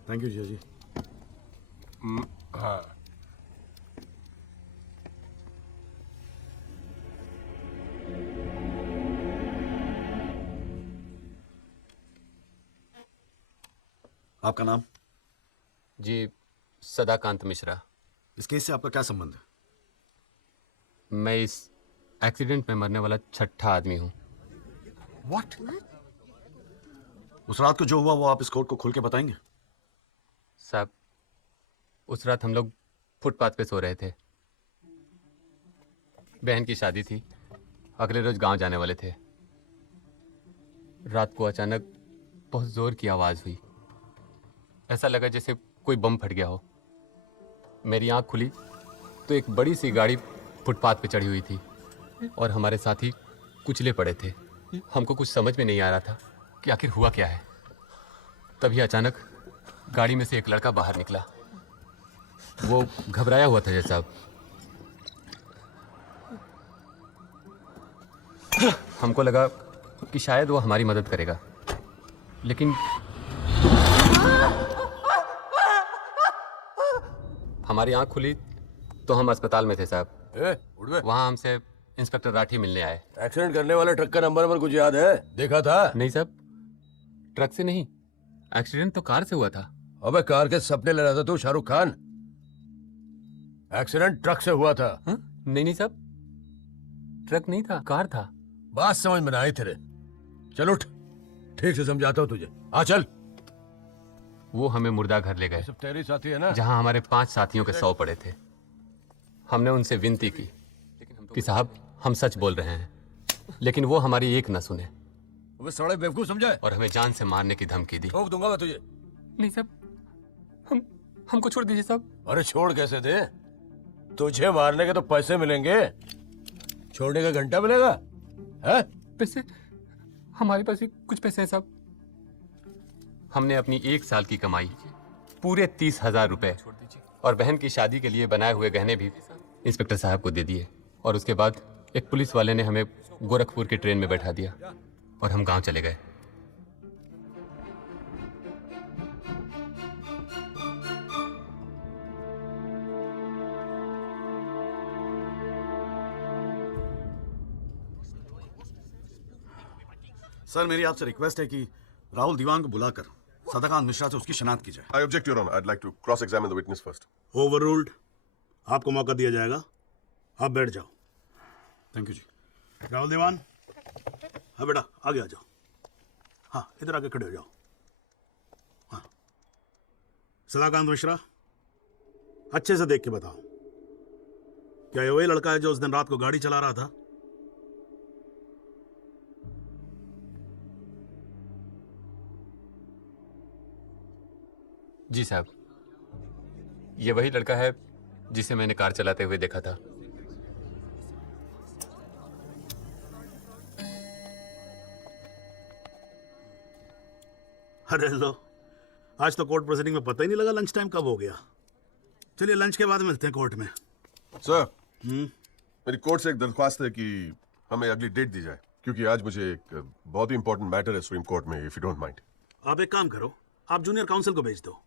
थैंक यू जी। हाँ आपका नाम? जी, सदाकांत मिश्रा। इस केस से आपका क्या संबंध है? मैं इस एक्सीडेंट में मरने वाला छठा आदमी हूँ। What? उस रात को जो हुआ वो आप इस कोर्ट को खोल के बताएंगे? साहब, उस रात हम लोग फुटपाथ पे सो रहे थे। बहन की शादी थी, अगले रोज गांव जाने वाले थे। रात को अचानक बहुत जोर की आवाज़ हुई। ऐसा लगा जैसे कोई बम फट गया हो। मेरी आंख खुली तो एक बड़ी सी गाड़ी फुटपाथ पे चढ़ी हुई थी और हमारे साथी कुचले पड़े थे। हमको कुछ समझ में नहीं आ रहा था कि आखिर हुआ क्या है। तभी अचानक गाड़ी में से एक लड़का बाहर निकला। वो घबराया हुआ था जैसा। हमको लगा कि शायद वो हमारी मदद करेगा, लेकिन हमारी आंख खुली तो हम अस्पताल में थे साहब। वहाँ हमसे इंस्पेक्टर राठी मिलने आए। एक्सीडेंट करने वाले ट्रक का नंबर कुछ याद है? देखा था? नहीं साहब, ट्रक से नहीं, एक्सीडेंट तो कार से हुआ था। अबे कार के सपने ले रहा था तू शाहरुख खान? एक्सीडेंट ट्रक से हुआ था। नहीं साहब, ट्रक नहीं था, कार था। बात समझ में आई तेरे। चल उठ, ठीक से समझाता हूँ तुझे। आ चल। वो हमें मुर्दा घर ले गए। सब तेरे साथी है ना? जहाँ हमारे 5 साथियों के 100 पड़े थे। हमने उनसे विनती की कि साहब हम सच बोल रहे हैं, लेकिन वो हमारी एक न सुने। वो साले बेवकूफ समझा और हमें जान से मारने की धमकी दी। ठोक दूंगा मैं तुझे। नहीं साहब, हमको छोड़ दीजिए साहब। अरे छोड़ कैसे दे? तुझे मारने के तो पैसे मिलेंगे, छोड़ने का घंटा मिलेगा? है? पैसे? हमारे पास भी कुछ पैसे हैं साहब। हमने अपनी 1 साल की कमाई पूरे 30,000 रुपए और बहन की शादी के लिए बनाए हुए गहने भी इंस्पेक्टर साहब को दे दिए। और उसके बाद एक पुलिस वाले ने हमें गोरखपुर के ट्रेन में बैठा दिया और हम गांव चले गए। सर मेरी आपसे रिक्वेस्ट है कि राहुल दीवान को बुलाकर सदाकांत मिश्रा से उसकी शिनाख्त की जाए। I object, Your Honor. I'd like to cross-examine the witness first. Overruled. आपको मौका दिया जाएगा, आप बैठ जाओ। थैंक यू जी। राहुल दीवान, हाँ बेटा आगे आ जाओ। हाँ इधर आके खड़े हो जाओ। हाँ सदाकांत मिश्रा, अच्छे से देख के बताओ, क्या ये वही लड़का है जो उस दिन रात को गाड़ी चला रहा था? जी साहब, ये वही लड़का है जिसे मैंने कार चलाते हुए देखा था। अरे लो, आज तो कोर्ट प्रोसीडिंग में पता ही नहीं लगा लंच टाइम कब हो गया। चलिए लंच के बाद मिलते हैं कोर्ट में। सर, मेरी कोर्ट से एक दरख्वास्त है कि हमें अगली डेट दी जाए, क्योंकि आज मुझे एक बहुत ही इंपॉर्टेंट मैटर है सुप्रीम कोर्ट में, इफ यू डोंट माइंड। आप एक काम करो, आप जूनियर काउंसिल को भेज दो।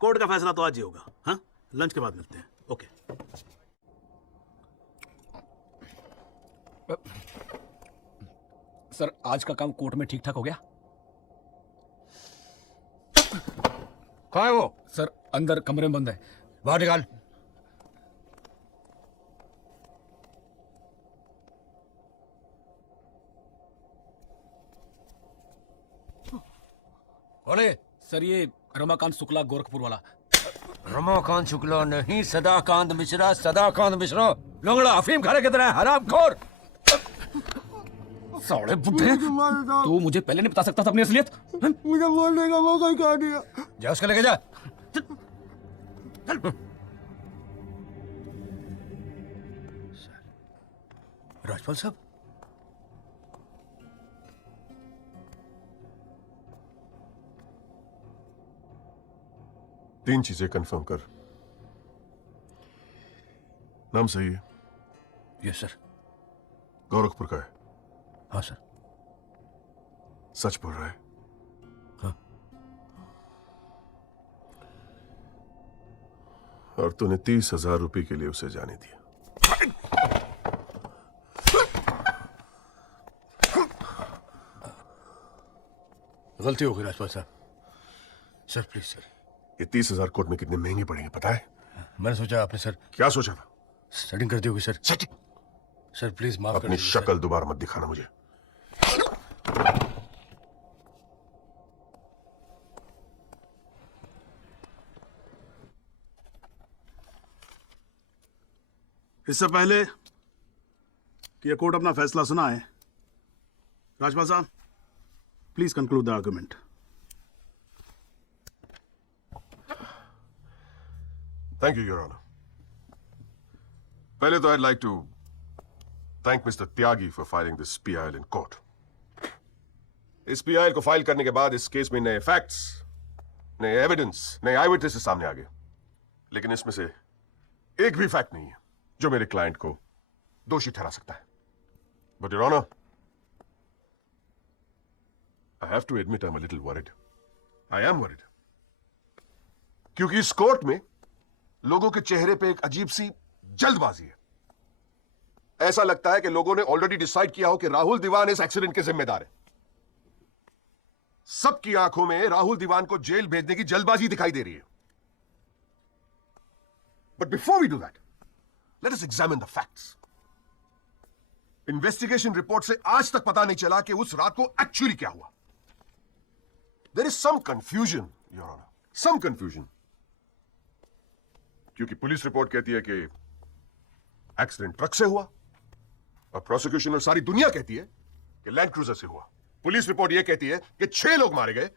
कोर्ट का फैसला तो आज ही होगा। हाँ लंच के बाद मिलते हैं। ओके। सर आज का काम कोर्ट में ठीक ठाक हो गया? कहाँ है वो? सर अंदर कमरे में बंद है। बाहर निकाल। अरे सर ये रमाकांत शुक्ला गोरखपुर वाला। रमाकांत शुक्ला नहीं, सदाकांत मिश्रा। सदाकांत मिश्रा लोंगड़ा अफीम खाने की तरह हरामखोर। साले बुड्ढे, तू मुझे पहले नहीं बता सकता था अपनी असलियत? मुझे बोलने का मौका ही कहा दिया। जा उसको लेके जा। राजपाल साहब, तीन चीजें कंफर्म कर। नाम सही है? Yes sir. गोरखपुर का है? हाँ सर। सच बोल रहा है? हाँ। और तूने 30,000 रुपए के लिए उसे जाने दिया? गलती हो गई राजपाल साहब। Sir please sir. ये 30,000 कोर्ट में कितने महंगे पड़ेंगे पता है? मैंने सोचा आपने सर। क्या सोचा था? सेटिंग कर दी होगी सर। सेटिंग? सर प्लीज माफ कर अपनी दीजिए शक्ल दोबारा मत दिखाना मुझे। इससे पहले कि यह कोर्ट अपना फैसला सुनाए, राजपाल साहब please conclude the argument. Thank you, Your Honor. पहले तो I'd like to thank Mr. Tyagi for filing this PIL in court. इस PIL को फाइल करने के बाद इस केस में नए फैक्ट्स, नए एविडेंस, नए आई विटनेसेस सामने आ गए, लेकिन इसमें से एक भी फैक्ट नहीं है जो मेरे क्लाइंट को दोषी ठहरा सकता है। But Your Honor, I have to admit I'm a little worried. I am worried. क्योंकि इस कोर्ट में लोगों के चेहरे पे एक अजीब सी जल्दबाजी है। ऐसा लगता है कि लोगों ने ऑलरेडी डिसाइड किया हो कि राहुल दीवान इस एक्सीडेंट के जिम्मेदार है। सबकी आंखों में राहुल दीवान को जेल भेजने की जल्दबाजी दिखाई दे रही है। But before we do that, let us examine the facts. Investigation report से आज तक पता नहीं चला कि उस रात को एक्चुअली क्या हुआ। There is some confusion your honour, some confusion. क्योंकि पुलिस रिपोर्ट कहती है कि एक्सीडेंट ट्रक से हुआ और प्रोसिक्यूशन और सारी दुनिया कहती है कि लैंड क्रूजर से हुआ। पुलिस रिपोर्ट यह कहती है कि 6 लोग मारे गए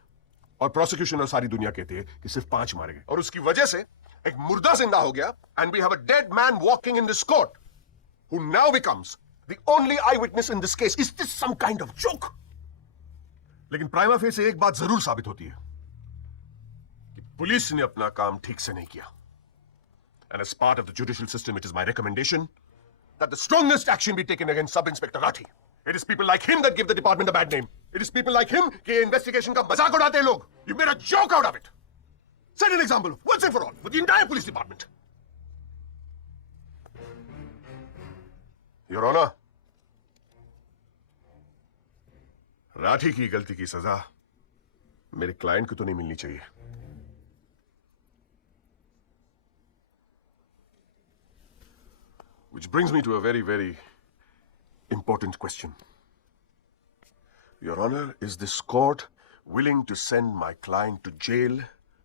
और प्रोसिक्यूशन और सारी दुनिया कहती है कि सिर्फ 5 मारे गए, और उसकी वजह से एक मुर्दा जिंदा हो गया। And we have a dead man walking in this court who now becomes the only eye witness in this case. Is this some kind of joke? लेकिन प्राइमा फेसी एक बात जरूर साबित होती है कि पुलिस ने अपना काम ठीक से नहीं किया। And as part of the judicial system, it is my recommendation that the strongest action be taken against Sub-Inspector Rathi. It is people like him that give the department a bad name. It is people like him कि investigation का मजाक उड़ाते हैं लोग. You made a joke out of it. Set an example once and for all with the entire police department. Your Honor, Rathi की गलती की सजा मेरे क्लाइंट को तो नहीं मिलनी चाहिए। Which brings me to a very, very important question. Your Honor, is this court willing to send my client to jail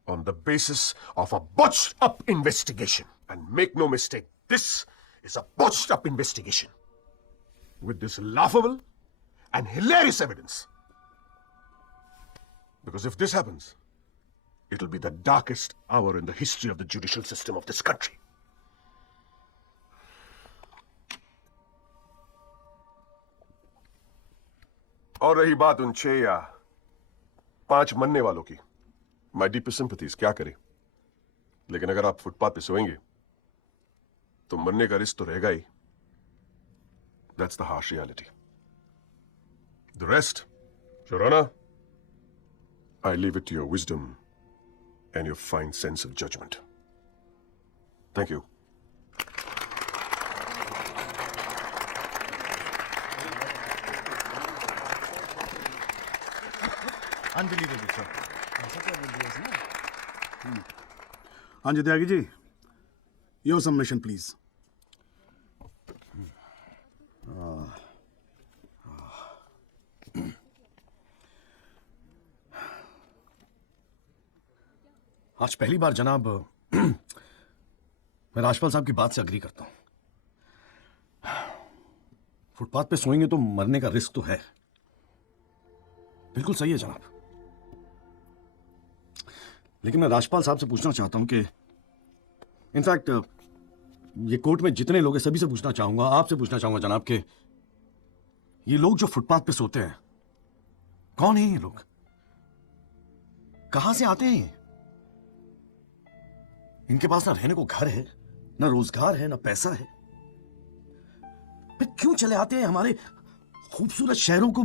on the basis of a botched up investigation? And make no mistake, this is a botched up investigation with this laughable and hilarious evidence. Because if this happens, it'll be the darkest hour in the history of the judicial system of this country. और रही बात उन 6 या 5 मरने वालों की, माई deepest sympathies, क्या करें, लेकिन अगर आप फुटपाथ पे सोएंगे तो मरने का रिस्क तो रहेगा ही। That's the harsh reality. The rest, your honour, I leave it to your wisdom and your fine sense of judgment. Thank you. Unbelievable, sir. हाँ जी Tyagi ji, your submission, please. आज पहली बार जनाब मैं राजपाल साहब की बात से अग्री करता हूं। फुटपाथ पे सोएंगे तो मरने का रिस्क तो है, बिल्कुल सही है जनाब। लेकिन मैं राजपाल साहब से पूछना चाहता हूं कि इनफैक्ट ये कोर्ट में जितने लोग हैं सभी से पूछना चाहूंगा, आपसे पूछना चाहूंगा जनाब कि ये लोग जो फुटपाथ पे सोते हैं कौन है? ये लोग कहां से आते हैं? इनके पास ना रहने को घर है, ना रोजगार है, ना पैसा है, फिर क्यों चले आते हैं हमारे खूबसूरत शहरों को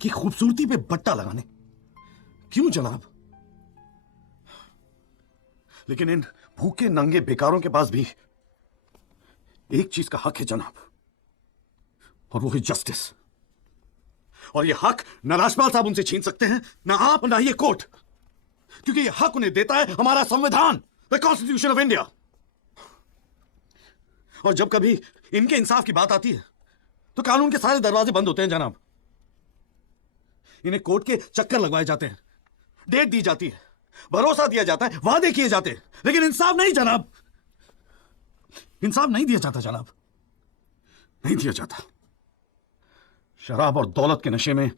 की खूबसूरती पे बट्टा लगाने? क्यों जनाब? लेकिन इन भूखे नंगे बेकारों के पास भी एक चीज का हक है जनाब, और वो है जस्टिस। और ये हक ना राजपाल साहब उनसे छीन सकते हैं, ना आप, ना ये कोर्ट, क्योंकि ये हक उन्हें देता है हमारा संविधान, द कॉन्स्टिट्यूशन ऑफ इंडिया। और जब कभी इनके इंसाफ की बात आती है तो कानून के सारे दरवाजे बंद होते हैं जनाब। इन्हें कोर्ट के चक्कर लगवाए जाते हैं, डेट दी जाती है, भरोसा दिया जाता है, वादे किए जाते हैं, लेकिन इंसाफ नहीं जनाब। इंसाफ नहीं दिया जाता जनाब, नहीं दिया जाता। शराब और दौलत के नशे में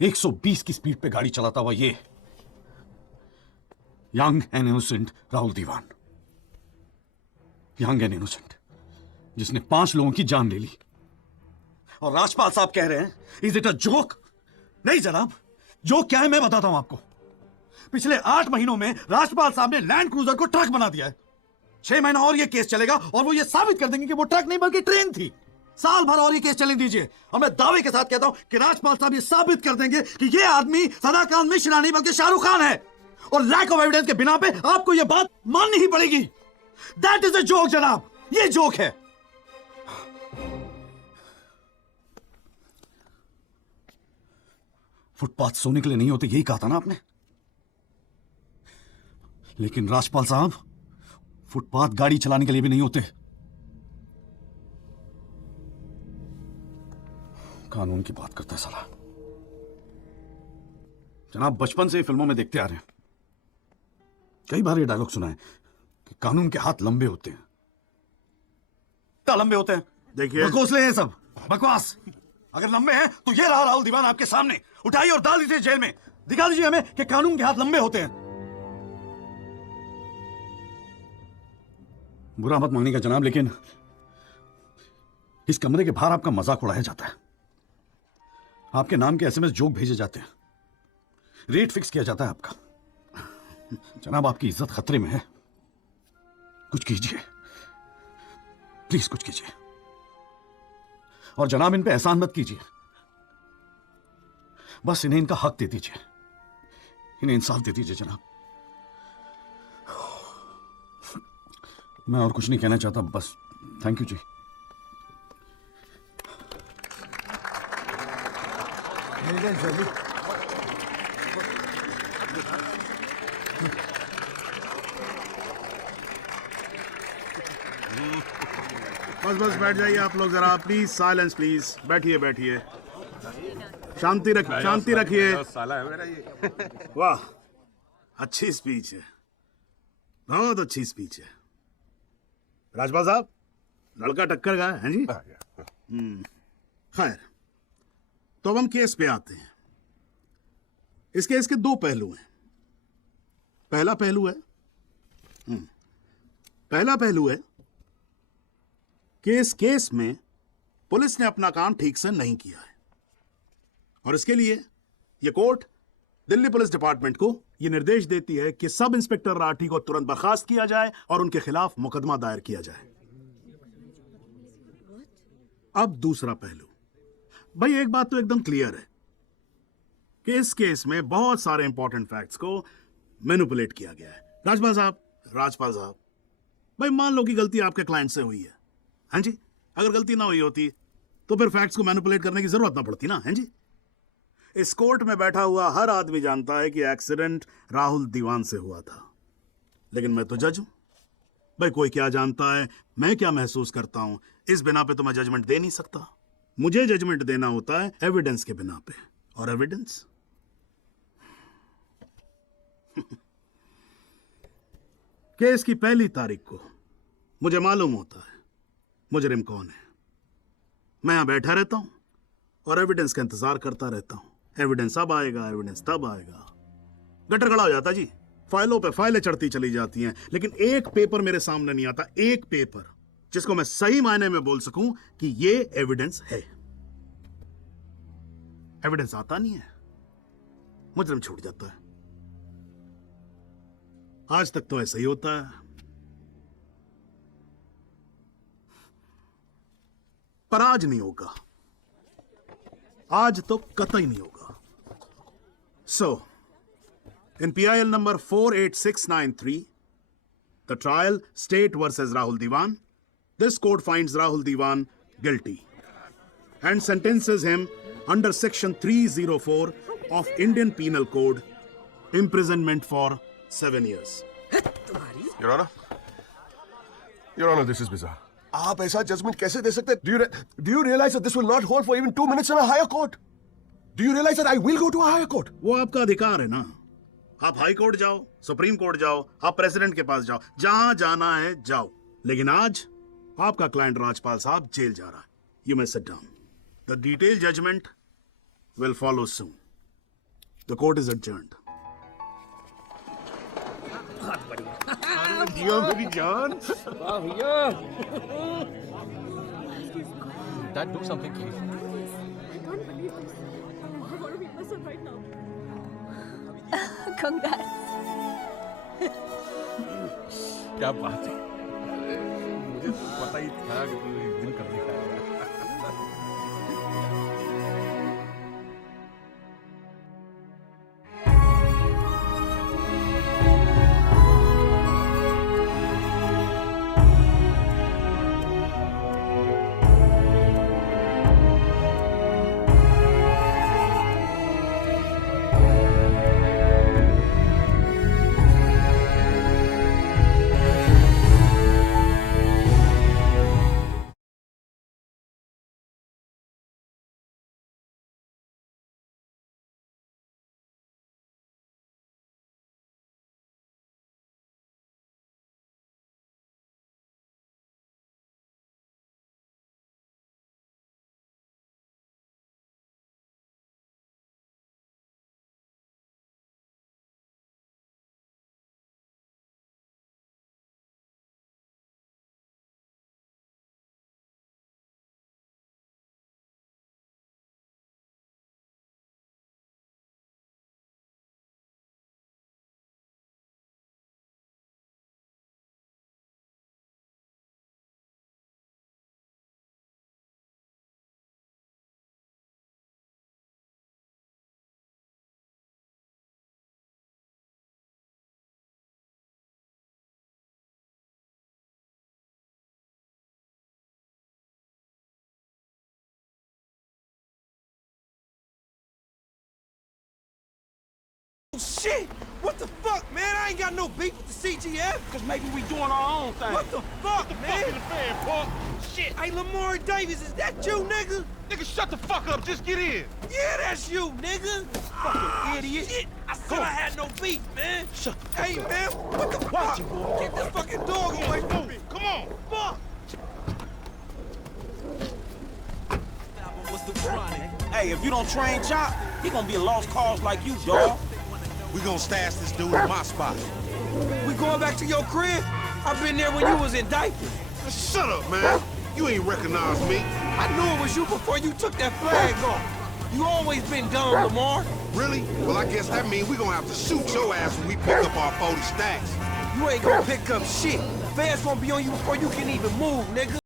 120 की स्पीड पे गाड़ी चलाता हुआ ये young and innocent Rahul Diwan, young and innocent, जिसने 5 लोगों की जान ले ली। और राजपाल साहब कह रहे हैं इज इट अ जोक? नहीं जनाब, जोक क्या है मैं बताता हूं आपको। पिछले 8 महीनों में राजपाल साहब ने लैंड क्रूजर को ट्रक बना दिया है। 6 महीना और ये केस चलेगा और वो ये साबित कर देंगे कि वो ट्रक नहीं बल्कि ट्रेन थी। साल भर और ये केस चलने दीजिए और मैं दावे के साथ कहता हूं कि राजपाल साहब ये साबित कर देंगे कि ये आदमी सदाकांत मिश्रा नहीं बल्कि शाहरुख खान है। और लैक ऑफ एविडेंस के बिना पे आपको ये बात माननी ही पड़ेगी। दैट इज अ जोक जनाब, ये जोक है। फुटपाथ सोने के लिए नहीं होते, यही कहा था ना आपने। लेकिन राजपाल साहब फुटपाथ गाड़ी चलाने के लिए भी नहीं होते। कानून की बात करता है साला। जनाब बचपन से फिल्मों में देखते आ रहे हैं, कई बार ये डायलॉग सुना है कि कानून के हाथ लंबे होते हैं। क्या लंबे होते हैं? देखिए बकवासले हैं सब, बकवास। अगर लंबे हैं तो ये रहा राहुल दीवान आपके सामने, उठाइए और डाल दीजिए जेल में। दिखा दीजिए हमें कि कानून के हाथ लंबे होते हैं। बुरा मत मानिएगा जनाब, लेकिन इस कमरे के बाहर आपका मजाक उड़ाया जाता है, आपके नाम के एसएमएस जोक भेजे जाते हैं, रेट फिक्स किया जाता है आपका। जनाब आपकी इज्जत खतरे में है, कुछ कीजिए प्लीज, कुछ कीजिए। और जनाब इन पे एहसान मत कीजिए, बस इन्हें इनका हक दे दीजिए, इन्हें इंसाफ दे दीजिए जनाब। मैं और कुछ नहीं कहना चाहता, बस थैंक यू जी। एविडेंस है जी। बस बस बैठ जाइए आप लोग जरा, प्लीज साइलेंस प्लीज, बैठिए बैठिए, शांति रखिए, शांति रखिए। साला है मेरा ये। वाह, अच्छी स्पीच है, बहुत अच्छी स्पीच है। राजपाल साहब, लड़का टक्कर गया है जी। खैर, तो अब हम केस पे आते हैं। इस केस के दो पहलू हैं। पहला पहलू है कि इस केस में पुलिस ने अपना काम ठीक से नहीं किया है, और इसके लिए यह कोर्ट दिल्ली पुलिस डिपार्टमेंट को यह निर्देश देती है कि सब इंस्पेक्टर राठी को तुरंत बर्खास्त किया जाए और उनके खिलाफ मुकदमा दायर किया जाए। अब दूसरा पहलू, भाई एक बात तो एकदम क्लियर है कि इस केस में बहुत सारे इंपॉर्टेंट फैक्ट्स को मैनिपुलेट किया गया है। राजपाल साहब, भाई मान लो कि गलती आपके क्लाइंट से हुई है, हाँ जी, अगर गलती ना हुई होती तो फिर फैक्ट्स को मैनिपुलेट करने की जरूरत ना पड़ती ना, हाँ जी। इस कोर्ट में बैठा हुआ हर आदमी जानता है कि एक्सीडेंट राहुल दीवान से हुआ था, लेकिन मैं तो जज हूं भाई, कोई क्या जानता है मैं क्या महसूस करता हूं, इस बिना पे तो मैं जजमेंट दे नहीं सकता। मुझे जजमेंट देना होता है एविडेंस के बिना पे, और एविडेंस केस की पहली तारीख को मुझे मालूम होता है मुजरिम कौन है। मैं यहां बैठा रहता हूं और एविडेंस का इंतजार करता रहता हूं। एविडेंस अब आएगा, एविडेंस तब आएगा, गटर खड़ा हो जाता जी, फाइलों पे फाइलें चढ़ती चली जाती हैं, लेकिन एक पेपर मेरे सामने नहीं आता, एक पेपर जिसको मैं सही मायने में बोल सकूं कि ये एविडेंस है। एविडेंस आता नहीं है, मुजरिम छूट जाता है। आज तक तो ऐसा ही होता है, पर आज नहीं होगा, आज तो कतई नहीं होगा। So, in PIL number 48693, the trial State versus Rahul Diwan, this court finds Rahul Diwan guilty and sentences him under section 304 of Indian Penal Code, imprisonment for 7 years. Your Honor, this is bizarre. आप ऐसा judgement कैसे दे सकते? Do you realize that this will not hold for even 2 minutes in a higher court? Do you realize that I will go to a higher court? वो आपका अधिकार है ना, आप हाई कोर्ट जाओ, सुप्रीम कोर्ट जाओ, आप प्रेसिडेंट के पास जाओ, जहां जाना है जाओ, लेकिन आज आपका क्लाइंट राजपाल साहब जेल जा रहा है। You may sit down. The detailed judgment will follow soon. The court is adjourned. बहुत बढ़िया। मेरी जान। वाह भैया। Dad, do something, please. Congrats. क्या बात है, मुझे तो पता ही था कि तू एक दिन कर दिखाएगा। shit! What the fuck, man? I ain't got no beef with the CGF. Cause maybe we doing our own thing. What the fuck, man? Fuck in the fan, Paul. Shit. Hey, Lamar Davis, is that you, nigga? Nigga, shut the fuck up. Just get in. Yeah, that's you, nigga. Fucking idiot. Shit. I said I had no beef, man. Shut the fuck up. Man, what the fuck? You, boy. Get this fucking dog away from me. Come on. Fuck. Hey, if you don't train Chop, he gonna be a lost cause like you, dog. We gonna stash this dude in my spot. We going back to your crib? I've been there when you was in diapers. Shut up, man. You ain't recognize me. I knew it was you before you took that flag off. You always been dumb, Lamar. Really? Well, I guess that means we gonna have to shoot your ass when we pick up our 40 stacks. You ain't gonna pick up shit. Feds gonna be on you before you can even move, nigga.